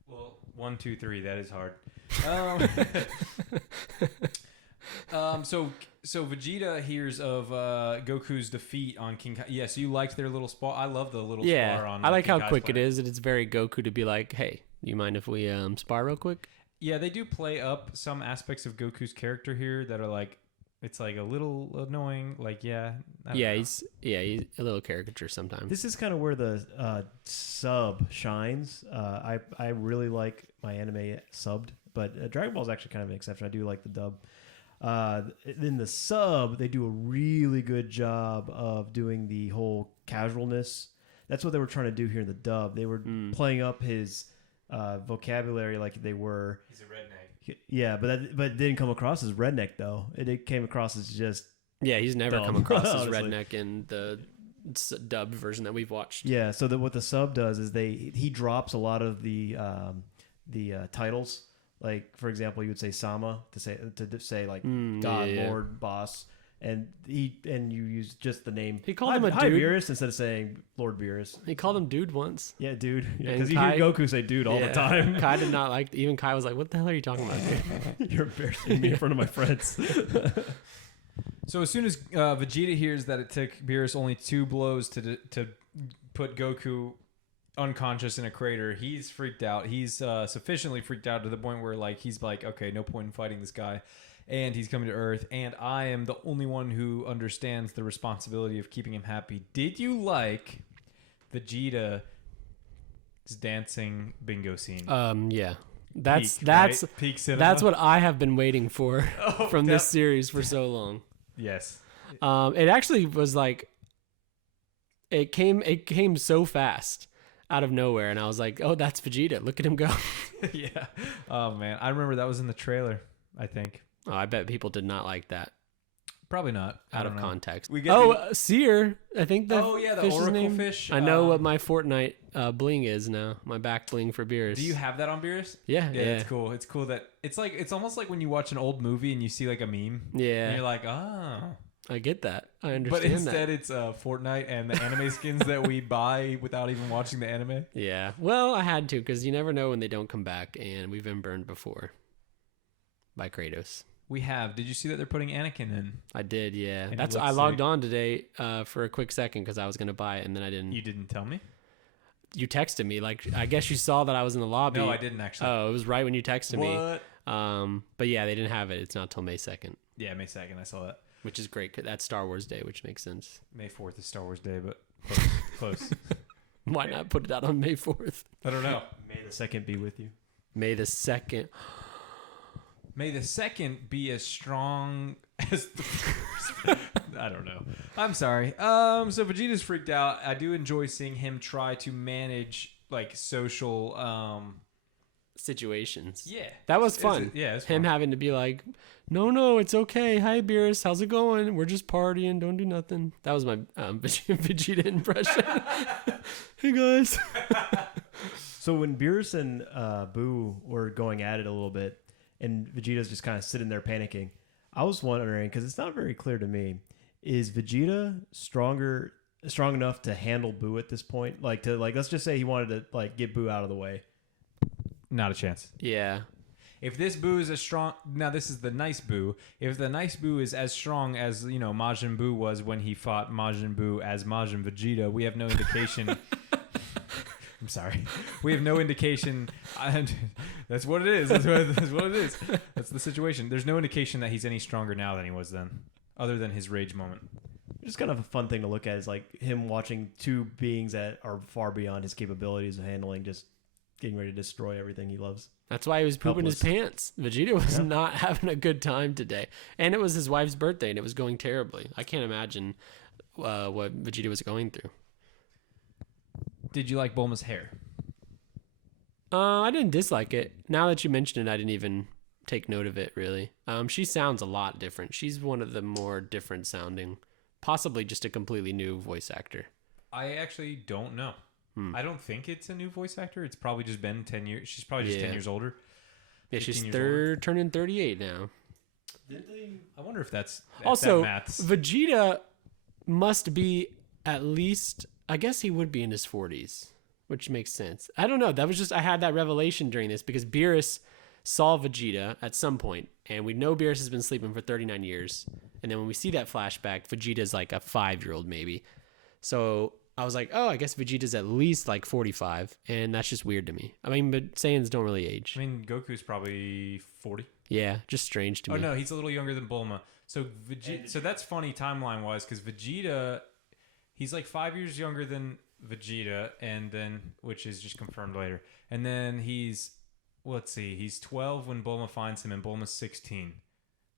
Well, 1, 2, 3, that is hard. So Vegeta hears of Goku's defeat on King Kai. Yeah, so you liked their little spar. I love the little spar on I like King how Kai's quick planet. it is, and it's very Goku to be like, hey, you mind if we spar real quick? Yeah, they do play up some aspects of Goku's character here that are like, it's like a little annoying. Like, I don't know. He's a little caricature sometimes. This is kind of where the sub shines. I really like my anime subbed, but Dragon Ball is actually kind of an exception. I do like the dub. In the sub, they do a really good job of doing the whole casualness. That's what they were trying to do here in the dub. They were playing up his vocabulary like they were. He's a redneck. Yeah, but it didn't come across as redneck though. It came across as just he's never dumb, come across as honestly. redneck in the dubbed version that we've watched. Yeah, so what the sub does is he drops a lot of the titles. Like, for example, you would say Sama to say like God, Lord, Boss, and you use just the name. He called him a dude Beerus instead of saying Lord Beerus. He called him dude once. Yeah, dude. And Because you hear Kai- Goku say dude all the time. Kai did not like. Even Kai was like, "What the hell are you talking about, dude?" You're embarrassing me in front of my friends. So as soon as Vegeta hears that it took Beerus only 2 blows to put Goku unconscious in a crater, he's freaked out. He's sufficiently freaked out to the point where he's like, okay, no point in fighting this guy, and he's coming to Earth, and I am the only one who understands the responsibility of keeping him happy. Did you like Vegeta's dancing bingo scene? Yeah. That's Peak cinema? That's what I have been waiting for from this that- series for so long. Yes. It actually was like it came so fast out of nowhere, and I was like, "Oh, that's Vegeta! Look at him go!" Yeah. Oh man, I remember that was in the trailer. I think. Oh, I bet people did not like that Probably not. I out don't of know. context. We get Seer. I think the the fish's Oracle name. fish. I know what my Fortnite bling is now. My back bling for Beerus. Do you have that on Beerus? Yeah. It's cool. It's cool that it's almost like when you watch an old movie and you see like a meme. Yeah. And you're like, oh. I get that. I understand But instead that. it's Fortnite and the anime skins that we buy without even watching the anime. Yeah. Well, I had to because you never know when they don't come back, and we've been burned before by Kratos. We have. Did you see that they're putting Anakin in? I did, yeah. And it That's looks I logged sick. on today for a quick second because I was gonna buy it and then I didn't. You didn't tell me? You texted me, like I guess you saw that I was in the lobby. No, I didn't actually. Oh, it was right when you texted me. What? But yeah, they didn't have it. It's not till May 2nd, Yeah, May 2nd. I saw that. which is great. 'Cause that's Star Wars Day, which makes sense. May 4th is Star Wars Day, but close. Close. Why not put it out on May 4th? I don't know. May the 2nd be with you. May the 2nd. May the 2nd be as strong as the first. I don't know. I'm sorry. So Vegeta's freaked out. I do enjoy seeing him try to manage like social. Situations. Yeah, That was fun. It's Him fun. having to be like, no, it's okay. Hi, Beerus. How's it going? We're just partying. Don't do nothing. That was my Vegeta impression. Hey, guys. So when Beerus and Boo were going at it a little bit, and Vegeta's just kind of sitting there panicking, I was wondering, because it's not very clear to me, is Vegeta strong enough to handle Boo at this point? Like let's just say he wanted to like get Boo out of the way. Not a chance. Yeah. If this Boo is as strong, now this is the nice Boo. If the nice Boo is as strong as Majin Buu was when he fought Majin Buu as Majin Vegeta, we have no indication. I'm sorry. We have no indication. That's what it is. That's what it is. That's the situation. There's no indication that he's any stronger now than he was then, other than his rage moment. Just kind of a fun thing to look at is like him watching two beings that are far beyond his capabilities of handling, just getting ready to destroy everything he loves. That's why he was pooping his pants. Vegeta was not having a good time today. And it was his wife's birthday, and it was going terribly. I can't imagine what Vegeta was going through. Did you like Bulma's hair? I didn't dislike it. Now that you mention it, I didn't even take note of it, really. She sounds a lot different. She's one of the more different sounding, possibly just a completely new voice actor. I actually don't know. I don't think it's a new voice actor. It's probably just been 10 years. She's probably just 10 years older. Yeah, she's 15 years older. turning 38 now. I wonder if that's Also, that maths. Vegeta must be at least, I guess he would be in his 40s, which makes sense. I don't know. That was just, I had that revelation during this because Beerus saw Vegeta at some point, and we know Beerus has been sleeping for 39 years. And then when we see that flashback, Vegeta's like a 5-year-old maybe. So I was like, oh, I guess Vegeta's at least like 45, and that's just weird to me. I mean, but Saiyans don't really age. I mean, Goku's probably 40. Yeah, just strange to me. Oh no, he's a little younger than Bulma. So Vegeta. So that's funny timeline wise because Vegeta, he's like 5 years younger than Vegeta, and then which is just confirmed later. And then he's 12 when Bulma finds him, and Bulma's 16.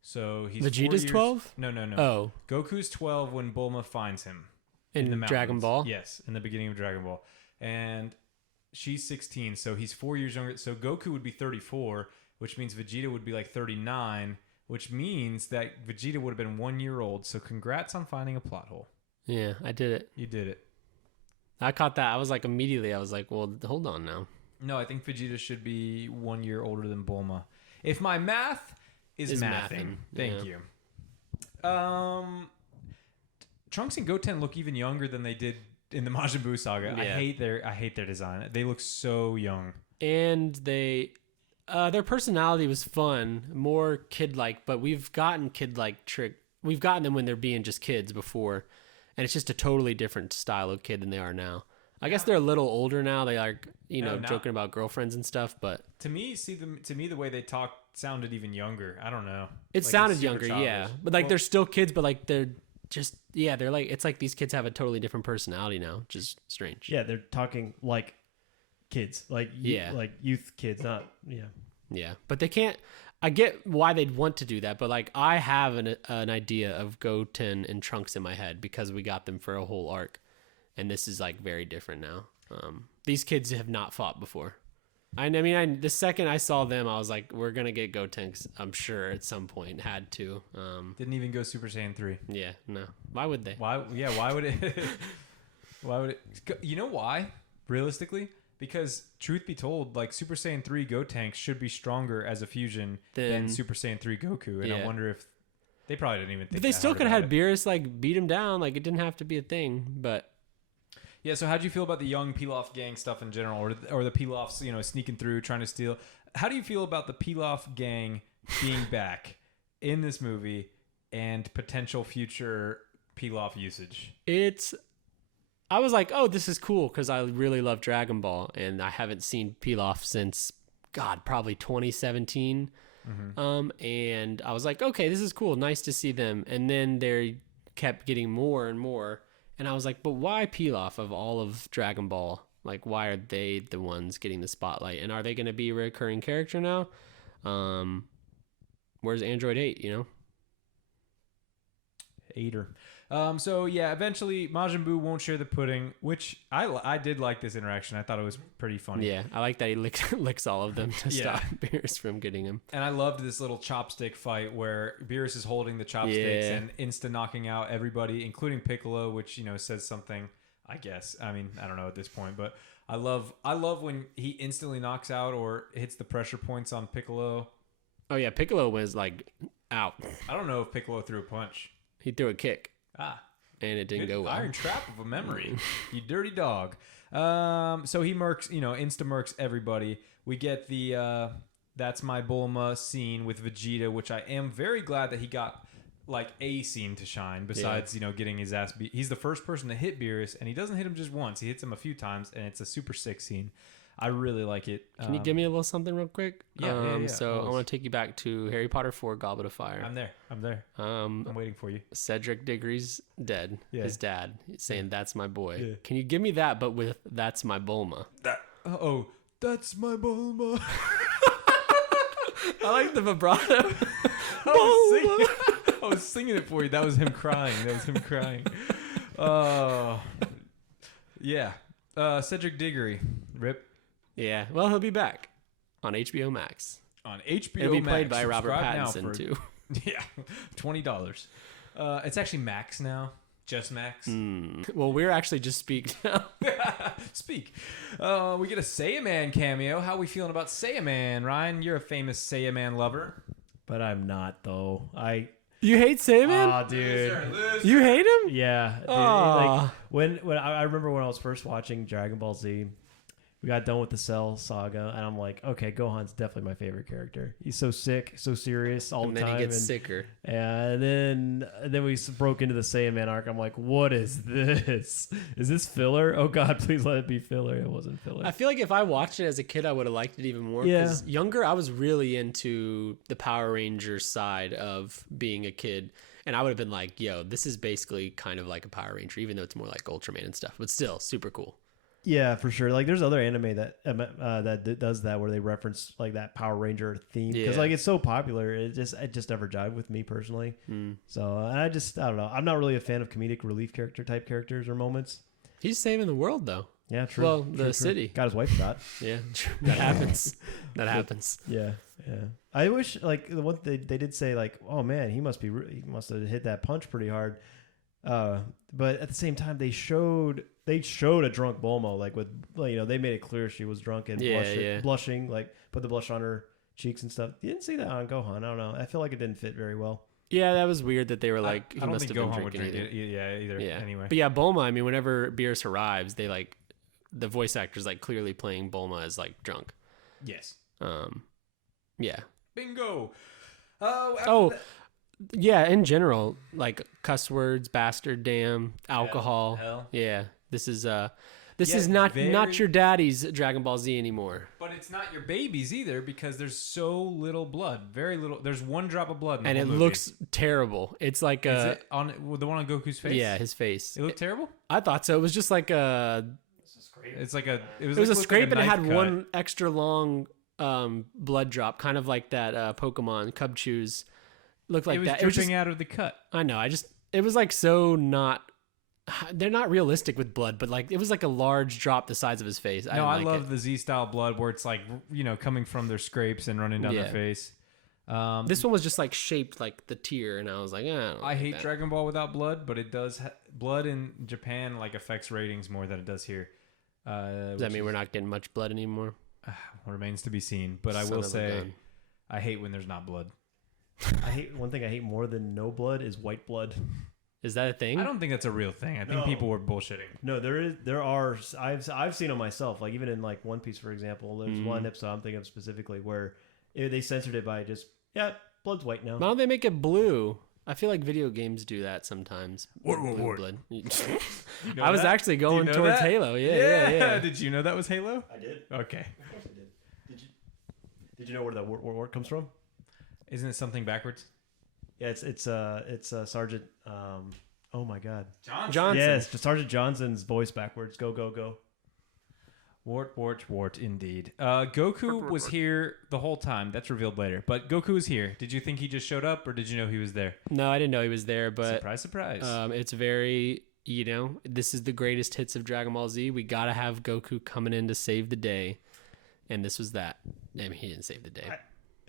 So he's Vegeta's 12? No. Oh, Goku's 12 when Bulma finds him. in the Dragon mountains. Ball? Yes, in the beginning of Dragon Ball. And she's 16, so he's 4 years younger. So Goku would be 34, which means Vegeta would be like 39, which means that Vegeta would have been 1 year old. So congrats on finding a plot hole. Yeah, I did it. You did it. I caught that. I was like, well, hold on now. No, I think Vegeta should be 1 year older than Bulma. If my math is mathing. Thank you. Trunks and Goten look even younger than they did in the Majin Buu saga. Yeah. I hate their design. They look so young. And they, their personality was fun, more kid-like, but we've gotten we've gotten them when they're being just kids before, and it's just a totally different style of kid than they are now. I guess they're a little older now. They are, joking about girlfriends and stuff, but To me, the way they talk sounded even younger. I don't know. it Like, sounded it's super younger, childish. yeah. But like they're still kids, but like they're just they're like it's like these kids have a totally different personality now, which is strange. Yeah, they're talking like kids, like like youth kids, not Yeah, but they can't. I get why they'd want to do that, but like I have an idea of Goten and Trunks in my head because we got them for a whole arc, and this is like very different now. These kids have not fought before. I mean, the second I saw them, I was like, we're gonna get Goten. I'm sure at some point had to. Didn't even go Super Saiyan 3. Yeah, no. Why would they? Why? Yeah, why would it? Why would it? You know why? Realistically, because truth be told, like Super Saiyan 3 Gotenks should be stronger as a fusion than Super Saiyan 3 Goku, and I wonder if they probably didn't even think. But they still could have had Beerus like beat him down. Like it didn't have to be a thing, but. Yeah, so how do you feel about the young Pilaf gang stuff in general, or the Pilafs, sneaking through, trying to steal? How do you feel about the Pilaf gang being back in this movie and potential future Pilaf usage? I was like, oh, this is cool because I really love Dragon Ball, and I haven't seen Pilaf since, God, probably 2017. And I was like, okay, this is cool. Nice to see them. And then they kept getting more and more. And I was like, but why Pilaf of all of Dragon Ball? Like, why are they the ones getting the spotlight? And are they going to be a recurring character now? Where's Android 8, you know? Hater. So yeah, eventually Majin Buu won't share the pudding, which I did like this interaction. I thought it was pretty funny. Yeah, I like that he licks all of them to stop Beerus from getting him. And I loved this little chopstick fight where Beerus is holding the chopsticks and insta knocking out everybody, including Piccolo, which says something. I guess. I mean, I don't know at this point, but I love when he instantly knocks out or hits the pressure points on Piccolo. Oh yeah, Piccolo was like out. I don't know if Piccolo threw a punch. He threw a kick. And it didn't go well. Iron trap of a memory. You dirty dog. So he murks, insta murks everybody. We get the That's My Bulma scene with Vegeta, which I am very glad that he got like a scene to shine besides, getting his ass beat. He's the first person to hit Beerus, and he doesn't hit him just once. He hits him a few times, and it's a super sick scene. I really like it. Can you give me a little something real quick? Yeah. So I want to take you back to Harry Potter 4 Goblet of Fire. I'm there. I'm waiting for you. Cedric Diggory's dead. Yeah. His dad saying, "That's my boy." Yeah. Can you give me that, but with "That's my Bulma"? That's my Bulma. I like the vibrato. I was singing it for you. That was him crying. Oh, yeah. Cedric Diggory. Rip. Yeah. Well, he'll be back on HBO Max. On HBO It'll be Max. played by Robert Subscribe Pattinson too. Yeah, $20. It's actually Max now. Just Max. Well, we're actually just Speak now. Speak. We get a Saiyaman cameo. How are we feeling about Saiyaman, Ryan? You're a famous Saiyaman lover. But I'm not, though. You hate Saiyaman? Oh, dude. Loser. You hate him? Yeah. Dude, Aw. when I remember when I was first watching Dragon Ball Z, we got done with the Cell saga, and I'm like, okay, Gohan's definitely my favorite character. He's so sick, so serious all the time. And then he gets sicker. And then we broke into the Saiyaman arc. I'm like, what is this? Is this filler? Oh God, please let it be filler. It wasn't filler. I feel like if I watched it as a kid, I would have liked it even more. Yeah. Because younger, I was really into the Power Rangers side of being a kid. And I would have been like, yo, this is basically kind of like a Power Ranger, even though it's more like Ultraman and stuff. But still, super cool. Yeah, for sure. Like, there's other anime that does that, where they reference like that Power Ranger theme, because like it's so popular. It just never jived with me personally. So I don't know. I'm not really a fan of comedic relief type characters or moments. He's saving the world though. Yeah, true. Well, true. the city got his wife shot. Yeah, that happens. That happens. Yeah. I wish like the one they did say like, oh man, he must have hit that punch pretty hard. But at the same time, they showed a drunk Bulma, like with they made it clear she was drunk and blushing, like put the blush on her cheeks and stuff. You didn't see that on Gohan. I don't know. I feel like it didn't fit very well. Yeah, that was weird that they were like, I don't think Gohan would drink it. Either. Yeah. Anyway. But yeah, Bulma. I mean, whenever Beerus arrives, they like the voice actor's like clearly playing Bulma as like drunk. Yes. Yeah. Bingo. Yeah, in general, like cuss words, bastard, damn, alcohol. Hell. Yeah, this is not your daddy's Dragon Ball Z anymore. But it's not your baby's either, because there's so little blood, very little. There's one drop of blood in the and whole it movie. looks terrible. It's like Is it on the one on Goku's face? Yeah, his face. It looked terrible. I thought so. It was just like a. It's like a. It was a scrape, and it had cut. one extra long blood drop, kind of like that Pokemon Cubchoo's. Looked like that. It was dripping out of the cut. I know. It was like so not. They're not realistic with blood, but like it was like a large drop the size of his face. I love the Z style blood where it's like coming from their scrapes and running down their face. This one was just like shaped like the tear, and I was like, I hate that. Dragon Ball without blood, but it does. Blood in Japan like affects ratings more than it does here. Does that mean we're not getting much blood anymore? Remains to be seen. But I will say, I hate when there's not blood. One thing I hate more than no blood is white blood. Is that a thing? I don't think that's a real thing. I think people were bullshitting. No, there are. I've seen them myself. Like even in like One Piece, for example, there's one episode I'm thinking of specifically where they censored it by just blood's white now. Why don't they make it blue? I feel like video games do that sometimes. Blue blood. I was actually going towards Halo. Yeah. Did you know that was Halo? I did. Okay. Of course I did. Did you know where the word comes from? Isn't it something backwards? Yeah, it's Sergeant. Oh my God, Johnson. Yes, Sergeant Johnson's voice backwards. Go. Wart, indeed. Goku was here the whole time. That's revealed later. But Goku was here. Did you think he just showed up, or did you know he was there? No, I didn't know he was there, but... Surprise. It's very, this is the greatest hits of Dragon Ball Z. We gotta have Goku coming in to save the day. And this was that. I mean, he didn't save the day.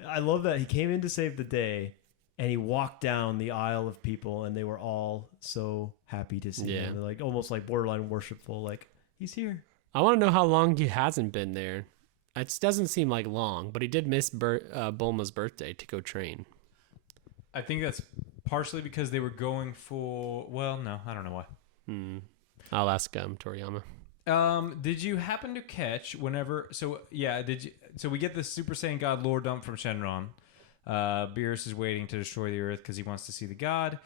I love that he came in to save the day, and he walked down the aisle of people, and they were all so happy to see him. They're like almost like borderline worshipful, like, he's here. I want to know how long he hasn't been there. It doesn't seem like long, but he did miss Bulma's birthday to go train. I think that's partially because they were going for... Well, no, I don't know why. I'll ask Toriyama. Did you happen to catch whenever... So we get the Super Saiyan God lore dump from Shenron. Beerus is waiting to destroy the Earth because he wants to see the God.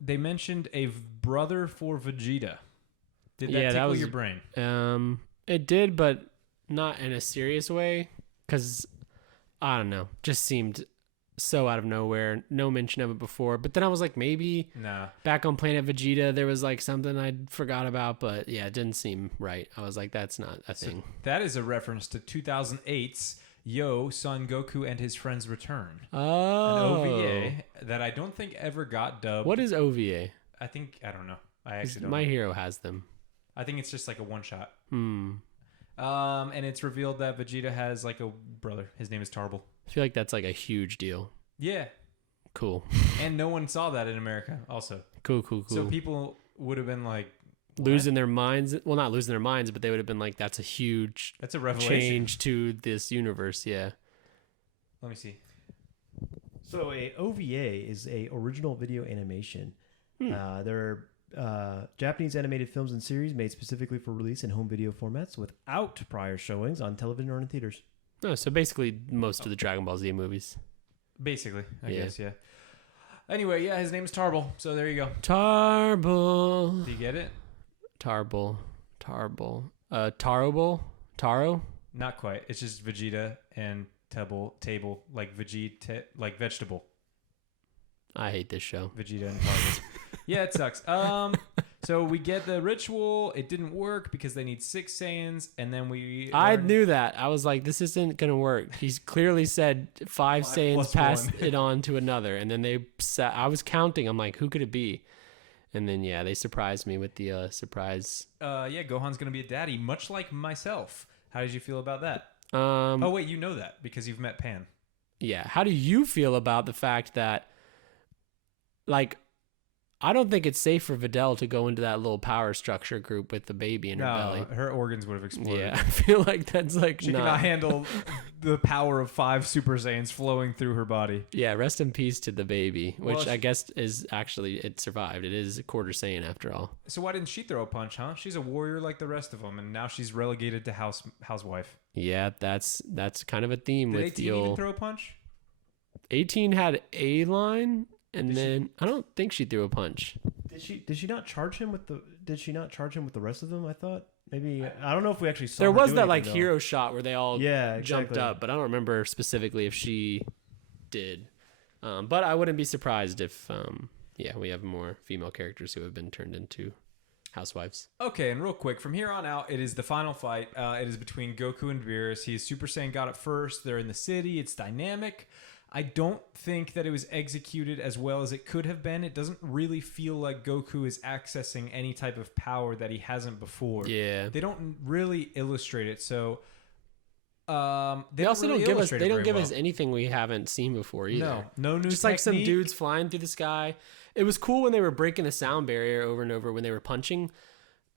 They mentioned a brother for Vegeta. Did that tickle your brain? It did, but not in a serious way. Because, I don't know, just seemed so out of nowhere. No mention of it before. But then I was like, maybe back on Planet Vegeta, there was like something I forgot about. But yeah, it didn't seem right. I was like, that's not a thing. That is a reference to 2008's Son Goku and His Friends Return. Oh. An OVA that I don't think ever got dubbed. What is OVA? I don't know. I actually don't My know. Hero has them. I think it's just like a one-shot. And it's revealed that Vegeta has like a brother. His name is Tarble. I feel like that's like a huge deal. Yeah. Cool. And no one saw that in America also. Cool. So people would have been like... Losing their minds. Well, not losing their minds, but they would have been like, that's a revelation. Change to this universe, yeah. Let me see. So a OVA is a original video animation. They're Japanese animated films and series made specifically for release in home video formats without prior showings on television or in theaters. Oh, so basically most of the Dragon Ball Z movies. Basically, I guess, yeah. Anyway, his name is Tarble, so there you go. Tarble. Do you get it? Tarble. Taro? Not quite. It's just Vegeta and table, like like vegetable. I hate this show. Vegeta and Tarble. Yeah, it sucks. So we get the ritual. It didn't work because they need 6 Saiyans, and then I knew that. I was like, this isn't going to work. He's clearly said 5 Saiyans passed it on to another, and then I was counting. I'm like, who could it be? And then, they surprised me with the surprise. Gohan's going to be a daddy, much like myself. How did you feel about that? Oh, wait, you know that because you've met Pan. Yeah. How do you feel about the fact that, like, I don't think it's safe for Videl to go into that little power structure group with the baby in her belly. Her organs would have exploded. Yeah, I feel like that's like she cannot handle the power of 5 Super Saiyans flowing through her body. Yeah, rest in peace to the baby, which I guess is actually, it survived. It is a quarter Saiyan after all. So why didn't she throw a punch, huh? She's a warrior like the rest of them, and now she's relegated to housewife. Yeah, that's kind of a theme with the old... Did 18 even throw a punch? 18 had a line... And then I don't think she threw a punch. Did she not charge him with the? Did she not charge him with the rest of them? I thought maybe I don't know if we actually saw. There was that like hero shot where they all jumped up, but I don't remember specifically if she did. But I wouldn't be surprised if we have more female characters who have been turned into housewives. Okay, and real quick, from here on out, it is the final fight. It is between Goku and Beerus. He is Super Saiyan God at first. They're in the city. It's dynamic. I don't think that it was executed as well as it could have been. It doesn't really feel like Goku is accessing any type of power that he hasn't before. Yeah. They don't really illustrate it. So they also don't give us give us anything we haven't seen before either. No new just technique. Like some dudes flying through the sky. It was cool when they were breaking the sound barrier over and over when they were punching.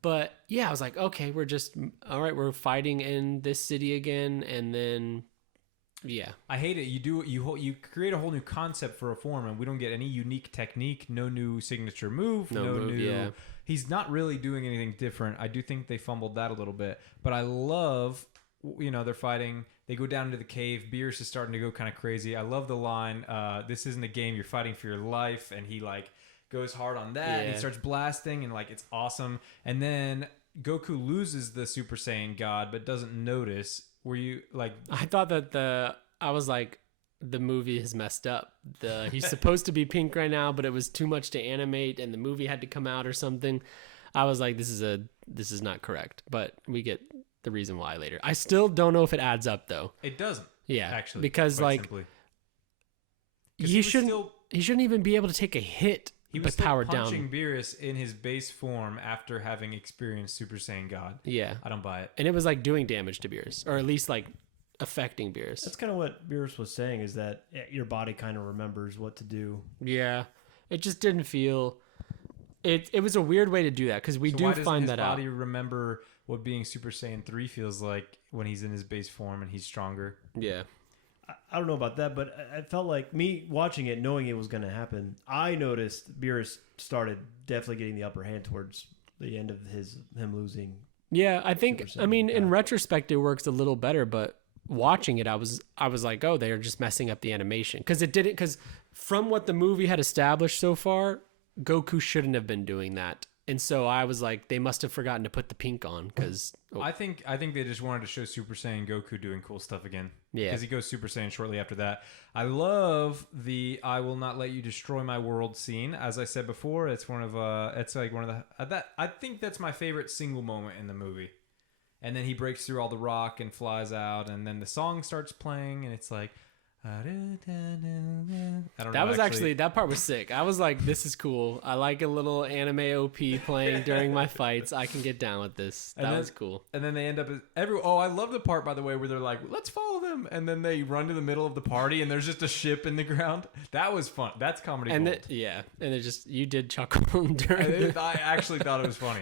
But yeah, I was like, okay, we're fighting in this city again, and then yeah, I hate it. You create a whole new concept for a form, and we don't get any unique technique, no new signature move, no new. Yeah. He's not really doing anything different. I do think they fumbled that a little bit, but I love, they're fighting. They go down into the cave. Beerus is starting to go kind of crazy. I love the line, this isn't a game, you're fighting for your life. And he like goes hard on that. And he starts blasting and like it's awesome. And then Goku loses the Super Saiyan God, but doesn't notice. Were you like... I thought that I was like, the movie is messed up. He's supposed to be pink right now, but it was too much to animate and the movie had to come out or something. I was like, this is not correct, but we get the reason why later. I still don't know if it adds up though. It doesn't. Yeah, actually, because like simply. he shouldn't even be able to take a hit. He was still punching Beerus in his base form after having experienced Super Saiyan God. Yeah, I don't buy it. And it was like doing damage to Beerus, or at least like affecting Beerus. That's kind of what Beerus was saying, is that your body kind of remembers what to do. Yeah, it just didn't feel. It was a weird way to do that because we do find that out. Why doesn't his body remember what being Super Saiyan 3 feels like when he's in his base form and he's stronger? Yeah. I don't know about that, but I felt like me watching it, knowing it was going to happen, I noticed Beerus started definitely getting the upper hand towards the end of him losing. Yeah, I think, I mean, in retrospect, it works a little better, but watching it, I was like, oh, they're just messing up the animation. Because from what the movie had established so far, Goku shouldn't have been doing that. And so I was like, they must have forgotten to put the pink on because... Oh. I think they just wanted to show Super Saiyan Goku doing cool stuff again. Yeah. Because he goes Super Saiyan shortly after that. I love the "I will not let you destroy my world" scene. As I said before, it's one of I think that's my favorite single moment in the movie. And then he breaks through all the rock and flies out, and then the song starts playing, and it's like... I don't know. That part was sick. I was like, this is cool. I like a little anime OP playing during my fights. I can get down with this. That was cool. And then they end up I love the part, by the way, where they're like, let's follow them. And then they run to the middle of the party and there's just a ship in the ground. That was fun. That's comedy gold. And it just, you did chuckle during I actually thought it was funny.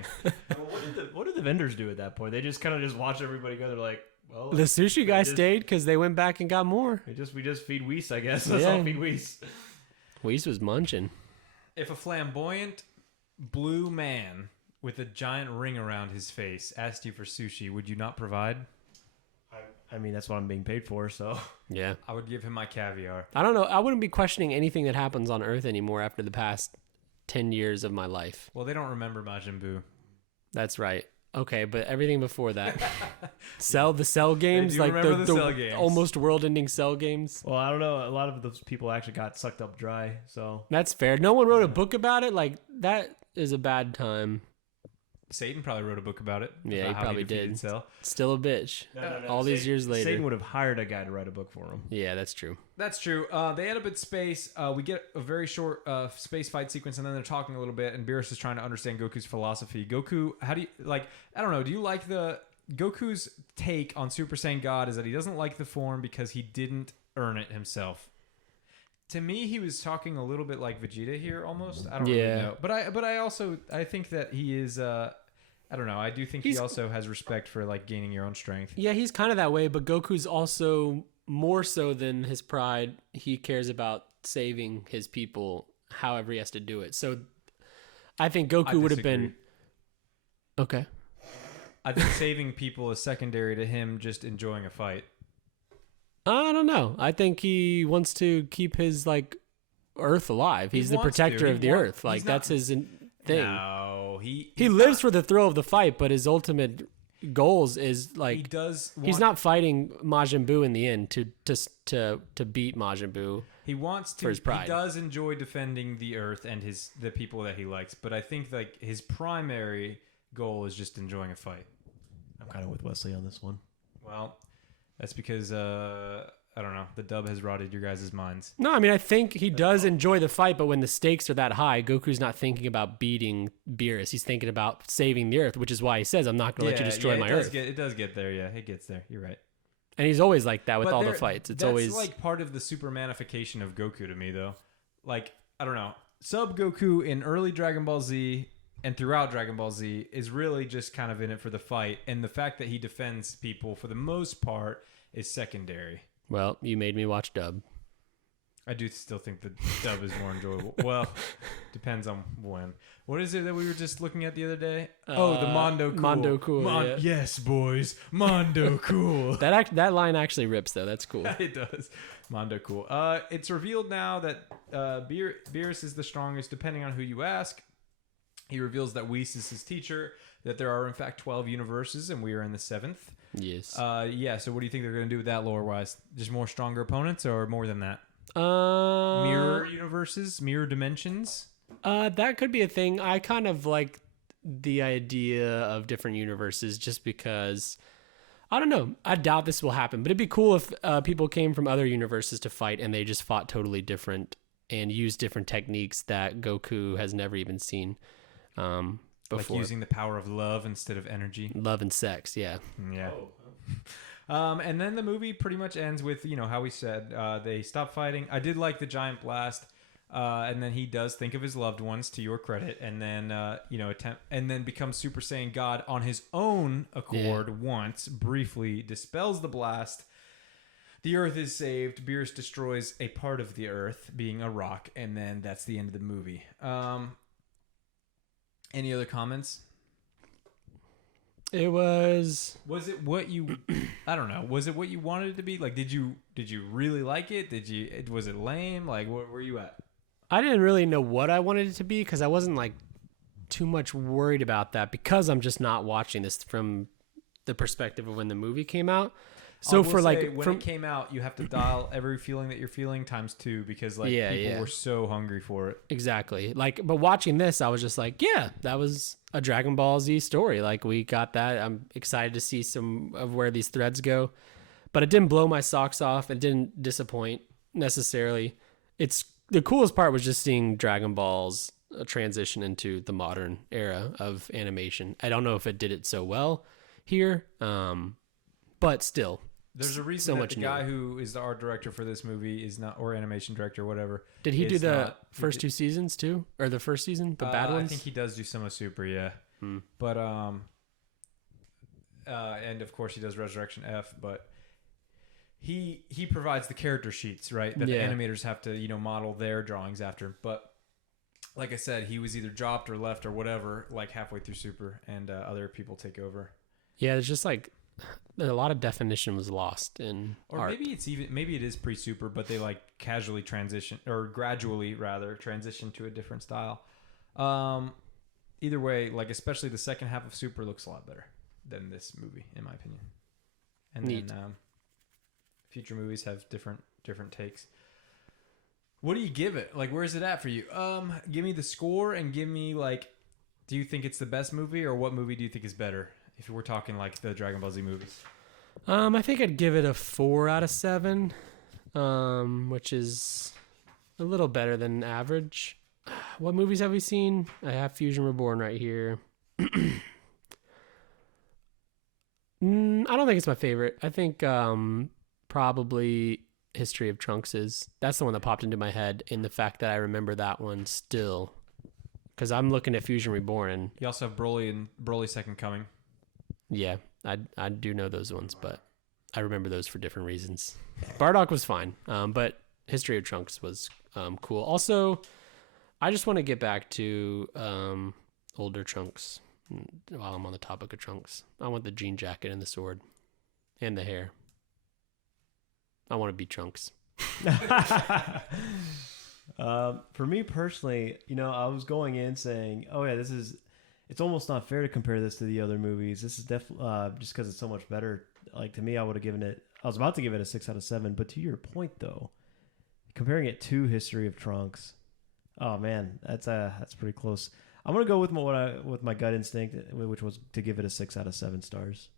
What did the vendors do at that point? They just kind of just watch everybody go. They're like, well, the sushi guy stayed because they went back and got more. We just feed Whis, I guess. Let's all feed Whis. Whis was munching. If a flamboyant blue man with a giant ring around his face asked you for sushi, would you not provide? I mean, that's what I'm being paid for, so... Yeah. I would give him my caviar. I don't know. I wouldn't be questioning anything that happens on Earth anymore after the past 10 years of my life. Well, they don't remember Majin Buu. That's right. Okay, but everything before that. The Cell games, like the Cell games. Almost world-ending Cell games. Well, I don't know. A lot of those people actually got sucked up dry, so... That's fair. No one wrote a book about it. Like, that is a bad time. Satan probably wrote a book about it. Yeah, he probably did. Cell. Still a bitch. No. All these years later. Satan would have hired a guy to write a book for him. Yeah, that's true. That's true. They end up in space. We get a very short space fight sequence, and then they're talking a little bit, and Beerus is trying to understand Goku's philosophy. Goku, how do you, like, I don't know, do you like Goku's take on Super Saiyan God is that he doesn't like the form because he didn't earn it himself. To me, he was talking a little bit like Vegeta here, almost. I don't really know. But I think that he is... I don't know. I do think he also has respect for like gaining your own strength. Yeah, he's kind of that way, but Goku's also more so than his pride. He cares about saving his people however he has to do it. So I think Goku would have been... Okay. I think saving people is secondary to him just enjoying a fight. I don't know. I think he wants to keep his like Earth alive. He's the protector of the Earth. Like that's his thing. No, he lives for the thrill of the fight, but his ultimate goals is like he's not fighting Majin Buu in the end to beat Majin Buu. He wants to. For his pride. He does enjoy defending the Earth and the people that he likes, but I think like his primary goal is just enjoying a fight. I'm kind of with Wesley on this one. Well, that's because I don't know. The dub has rotted your guys' minds. No, I mean, I think he does enjoy the fight, but when the stakes are that high, Goku's not thinking about beating Beerus. He's thinking about saving the Earth, which is why he says, I'm not going to let you destroy my Earth. It does get there, yeah. It gets there. You're right. And he's always like that with all the fights. That's always like part of the supermanification of Goku to me, though. Like, I don't know. Sub Goku in early Dragon Ball Z and throughout Dragon Ball Z is really just kind of in it for the fight. And the fact that he defends people, for the most part, is secondary. Well, you made me watch dub. I do still think the dub is more enjoyable. Well, depends on when. What is it that we were just looking at the other day? Oh, the Mondo Cool. Mondo Cool. Yeah. Yes, boys. Mondo Cool. That line actually rips though. That's cool. It does. Mondo Cool. It's revealed now that Beerus is the strongest, depending on who you ask. He reveals that Whis is his teacher, that there are in fact 12 universes, and we are in the 7th. Yes. Yeah, so what do you think they're going to do with that lore-wise? Just more stronger opponents, or more than that? Uh, Mirror universes? Mirror dimensions? That could be a thing. I kind of like the idea of different universes just because, I don't know. I doubt this will happen, but it'd be cool if people came from other universes to fight and they just fought totally different and used different techniques that Goku has never even seen before. Like using the power of love instead of energy. Love and sex, yeah. Yeah. And then the movie pretty much ends with, how we said, they stop fighting. I did like the giant blast. And then he does think of his loved ones, to your credit, and then attempt, and then becomes Super Saiyan God on his own accord. Once briefly dispels the blast. The Earth is saved. Beerus destroys a part of the Earth, being a rock, and then that's the end of the movie. Any other comments? It was it what you? I don't know. Was it what you wanted it to be? Like, did you really like it? Was it lame? Like, where were you at? I didn't really know what I wanted it to be because I wasn't like too much worried about that because I'm just not watching this from the perspective of when the movie came out. So for like when it came out, you have to dial every feeling that you're feeling times 2 because people were so hungry for it. Exactly. But watching this, I was just like, yeah, that was a Dragon Ball Z story. Like we got that. I'm excited to see some of where these threads go, but it didn't blow my socks off. It didn't disappoint necessarily. The coolest part was just seeing Dragon Ball's transition into the modern era of animation. I don't know if it did it so well here, but still. There's a reason that the guy who is the art director for this movie is not, or animation director, or whatever. Did he do the first 2 seasons too, or the first season, the bad ones? I think he does do some of Super, yeah. But and of course he does Resurrection F. But he provides the character sheets, right? That the animators have to model their drawings after. But like I said, he was either dropped or left or whatever, like halfway through Super, and other people take over. Yeah, it's just like. A lot of definition was lost in art. Maybe it is pre-Super, but they like gradually transition to a different style. Either way, like especially the second half of Super looks a lot better than this movie, in my opinion. And Neat. Then future movies have different takes. What do you give it? Like, where is it at for you? Give me the score and give me like, do you think it's the best movie, or what movie do you think is better? If we're talking like the Dragon Ball Z movies. I think I'd give it a 4 out of 7, which is a little better than average. What movies have we seen? I have Fusion Reborn right here. I don't think it's my favorite. I think probably History of Trunks is. That's the one that popped into my head, in the fact that I remember that one still. Because I'm looking at Fusion Reborn. And you also have Broly and Broly Second Coming. Yeah, I do know those ones, but I remember those for different reasons. Bardock was fine, but History of Trunks was cool. Also, I just want to get back to older Trunks while I'm on the topic of Trunks. I want the jean jacket and the sword and the hair. I want to be Trunks. For me personally, I was going in saying, oh yeah, it's almost not fair to compare this to the other movies. This is definitely just because it's so much better. Like, to me, I was about to give it a 6 out of 7, but to your point though, comparing it to History of Trunks, oh man, that's pretty close. I'm gonna go with my gut instinct, which was to give it a 6 out of 7 stars.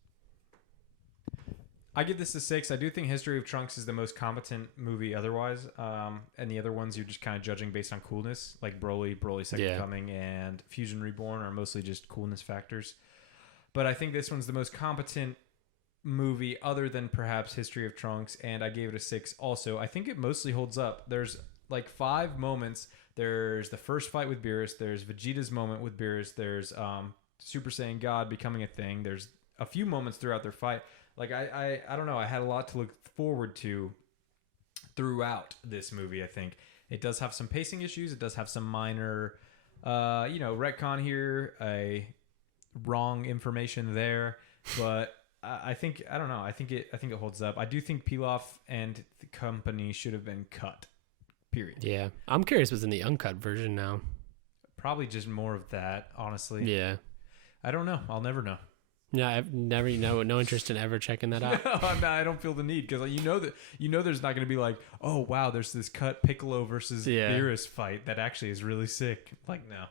I give this a 6. I do think History of Trunks is the most competent movie otherwise. And the other ones you're just kind of judging based on coolness, like Broly Second Coming, and Fusion Reborn are mostly just coolness factors. But I think this one's the most competent movie other than perhaps History of Trunks, and I gave it a 6 also. I think it mostly holds up. There's like 5 moments. There's the first fight with Beerus. There's Vegeta's moment with Beerus. There's Super Saiyan God becoming a thing. There's a few moments throughout their fight. Like, I don't know. I had a lot to look forward to throughout this movie. I think it does have some pacing issues. It does have some minor, retcon here, a wrong information there, but I think I don't know. I think it holds up. I do think Pilaf and the company should have been cut. Period. Yeah, I'm curious what's in the uncut version now. Probably just more of that, honestly. Yeah, I don't know. I'll never know. yeah, I've never no interest in ever checking that out. No, I don't feel the need because there's not going to be like, oh wow, there's this cut Piccolo versus Beerus fight that actually is really sick. Like no.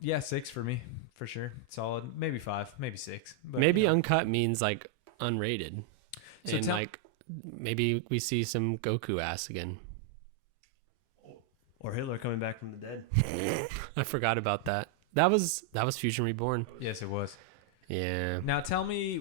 Yeah, 6 for me for sure. Solid. Maybe 5, maybe 6. But, maybe uncut means like unrated, So and like maybe we see some Goku ass again. Or Hitler coming back from the dead. I forgot about that. That was Fusion Reborn. Yes, it was. Yeah. Now tell me,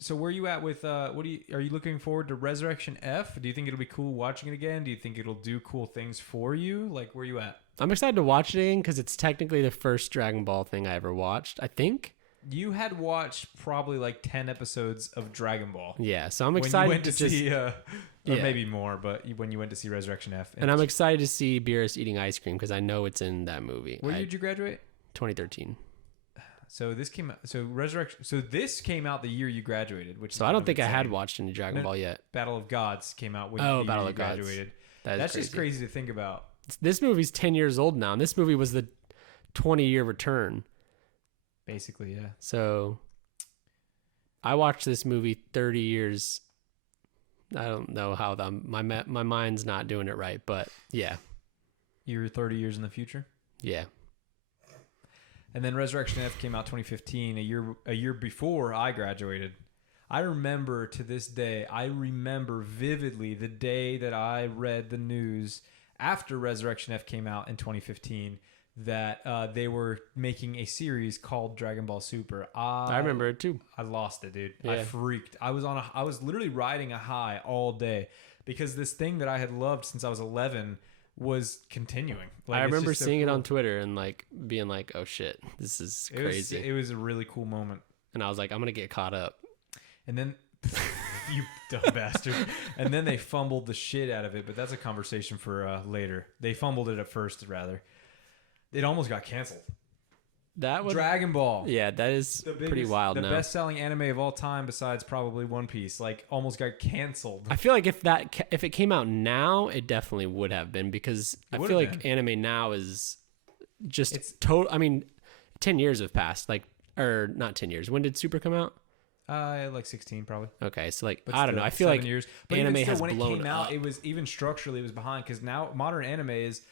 so where are you at with are you looking forward to Resurrection F? Do you think it'll be cool watching it again? Do you think it'll do cool things for you? Like, where are you at? I'm excited to watch it again because it's technically the first Dragon Ball thing I ever watched, I think. You had watched probably like 10 episodes of Dragon Ball. Yeah, so I'm excited when you went to just see, or maybe more, but when you went to see Resurrection F. and I'm excited to see Beerus eating ice cream because I know it's in that movie. Where did you graduate? 2013. So this came out. So Resurrection. So this came out the year you graduated, which. So I don't think I had watched any Dragon Ball yet. Battle of Gods came out when Oh, you Battle of Gods. graduated. That's just crazy to think about. This movie's 10 years old now, and this movie was the 20-year return. Basically, yeah. So I watched this movie 30 years. I don't know how my mind's not doing it right, but yeah. You're 30 years in the future. Yeah. And then Resurrection F came out 2015, a year before I graduated. I remember to this day, I remember vividly the day that I read the news after Resurrection F came out in 2015 that they were making a series called Dragon Ball Super. I remember it too. I lost it, dude. Yeah. I freaked. I was literally riding a high all day because this thing that I had loved since I was 11 was continuing. Like, I remember so seeing it cool. on Twitter and like being like, "Oh shit, this is crazy." It was a really cool moment. And I was like, "I'm gonna get caught up." And then, you dumb bastard. And then they fumbled the shit out of it, but that's a conversation for later. They fumbled it at first, rather. It almost got canceled. That was Dragon Ball. Yeah, that is pretty wild. The now. best-selling anime of all time, besides probably One Piece, like almost got canceled. I feel like if it came out now, it definitely would have been because I feel like anime now is just total. I mean, 10 years have passed. Like, or not 10 years. When did Super come out? Like 16 probably. Okay, so like But I don't know. I feel like years. But anime even still, has when blown it came out, up. it was even structurally it was behind because now modern anime is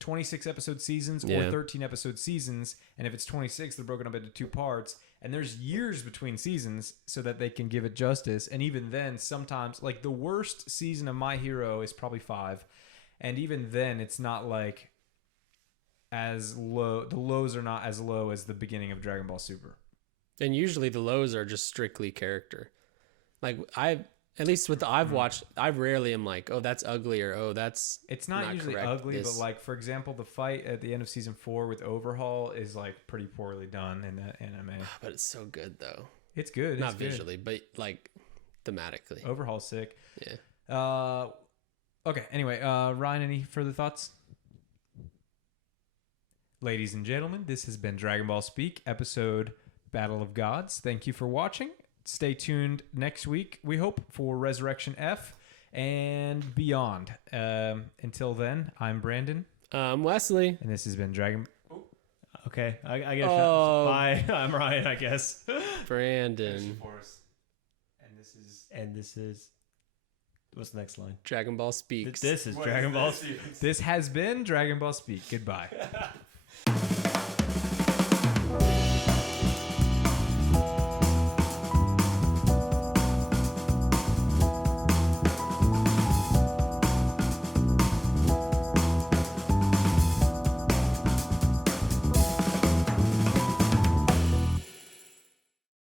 26 episode seasons or 13 episode seasons, and if it's 26, they're broken up into 2 parts, and there's years between seasons so that they can give it justice. And even then, sometimes like the worst season of My Hero is probably 5, and even then, it's not like as low. The lows are not as low as the beginning of Dragon Ball Super. And usually the lows are just strictly character. Like at least with the I've watched, I rarely am like, oh, that's ugly or oh, that's it's not usually correct. ugly, but like for example, the fight at the end of season 4 with Overhaul is like pretty poorly done in that anime. But it's so good though. It's good, not it's good. visually, but like thematically. Overhaul's sick. Yeah. Okay. Anyway, Ryan, any further thoughts? Ladies and gentlemen, this has been Dragon Ball Speak, episode Battle of Gods. Thank you for watching. Stay tuned next week, we hope, for Resurrection F and beyond. Until then, I'm Brandon. Wesley. And this has been Dragon... Okay, I guess. Bye. I'm Ryan, I guess. Brandon. And this is... What's the next line? Dragon Ball Speaks. This is Dragon Ball Speaks. This has been Dragon Ball Speak. Goodbye.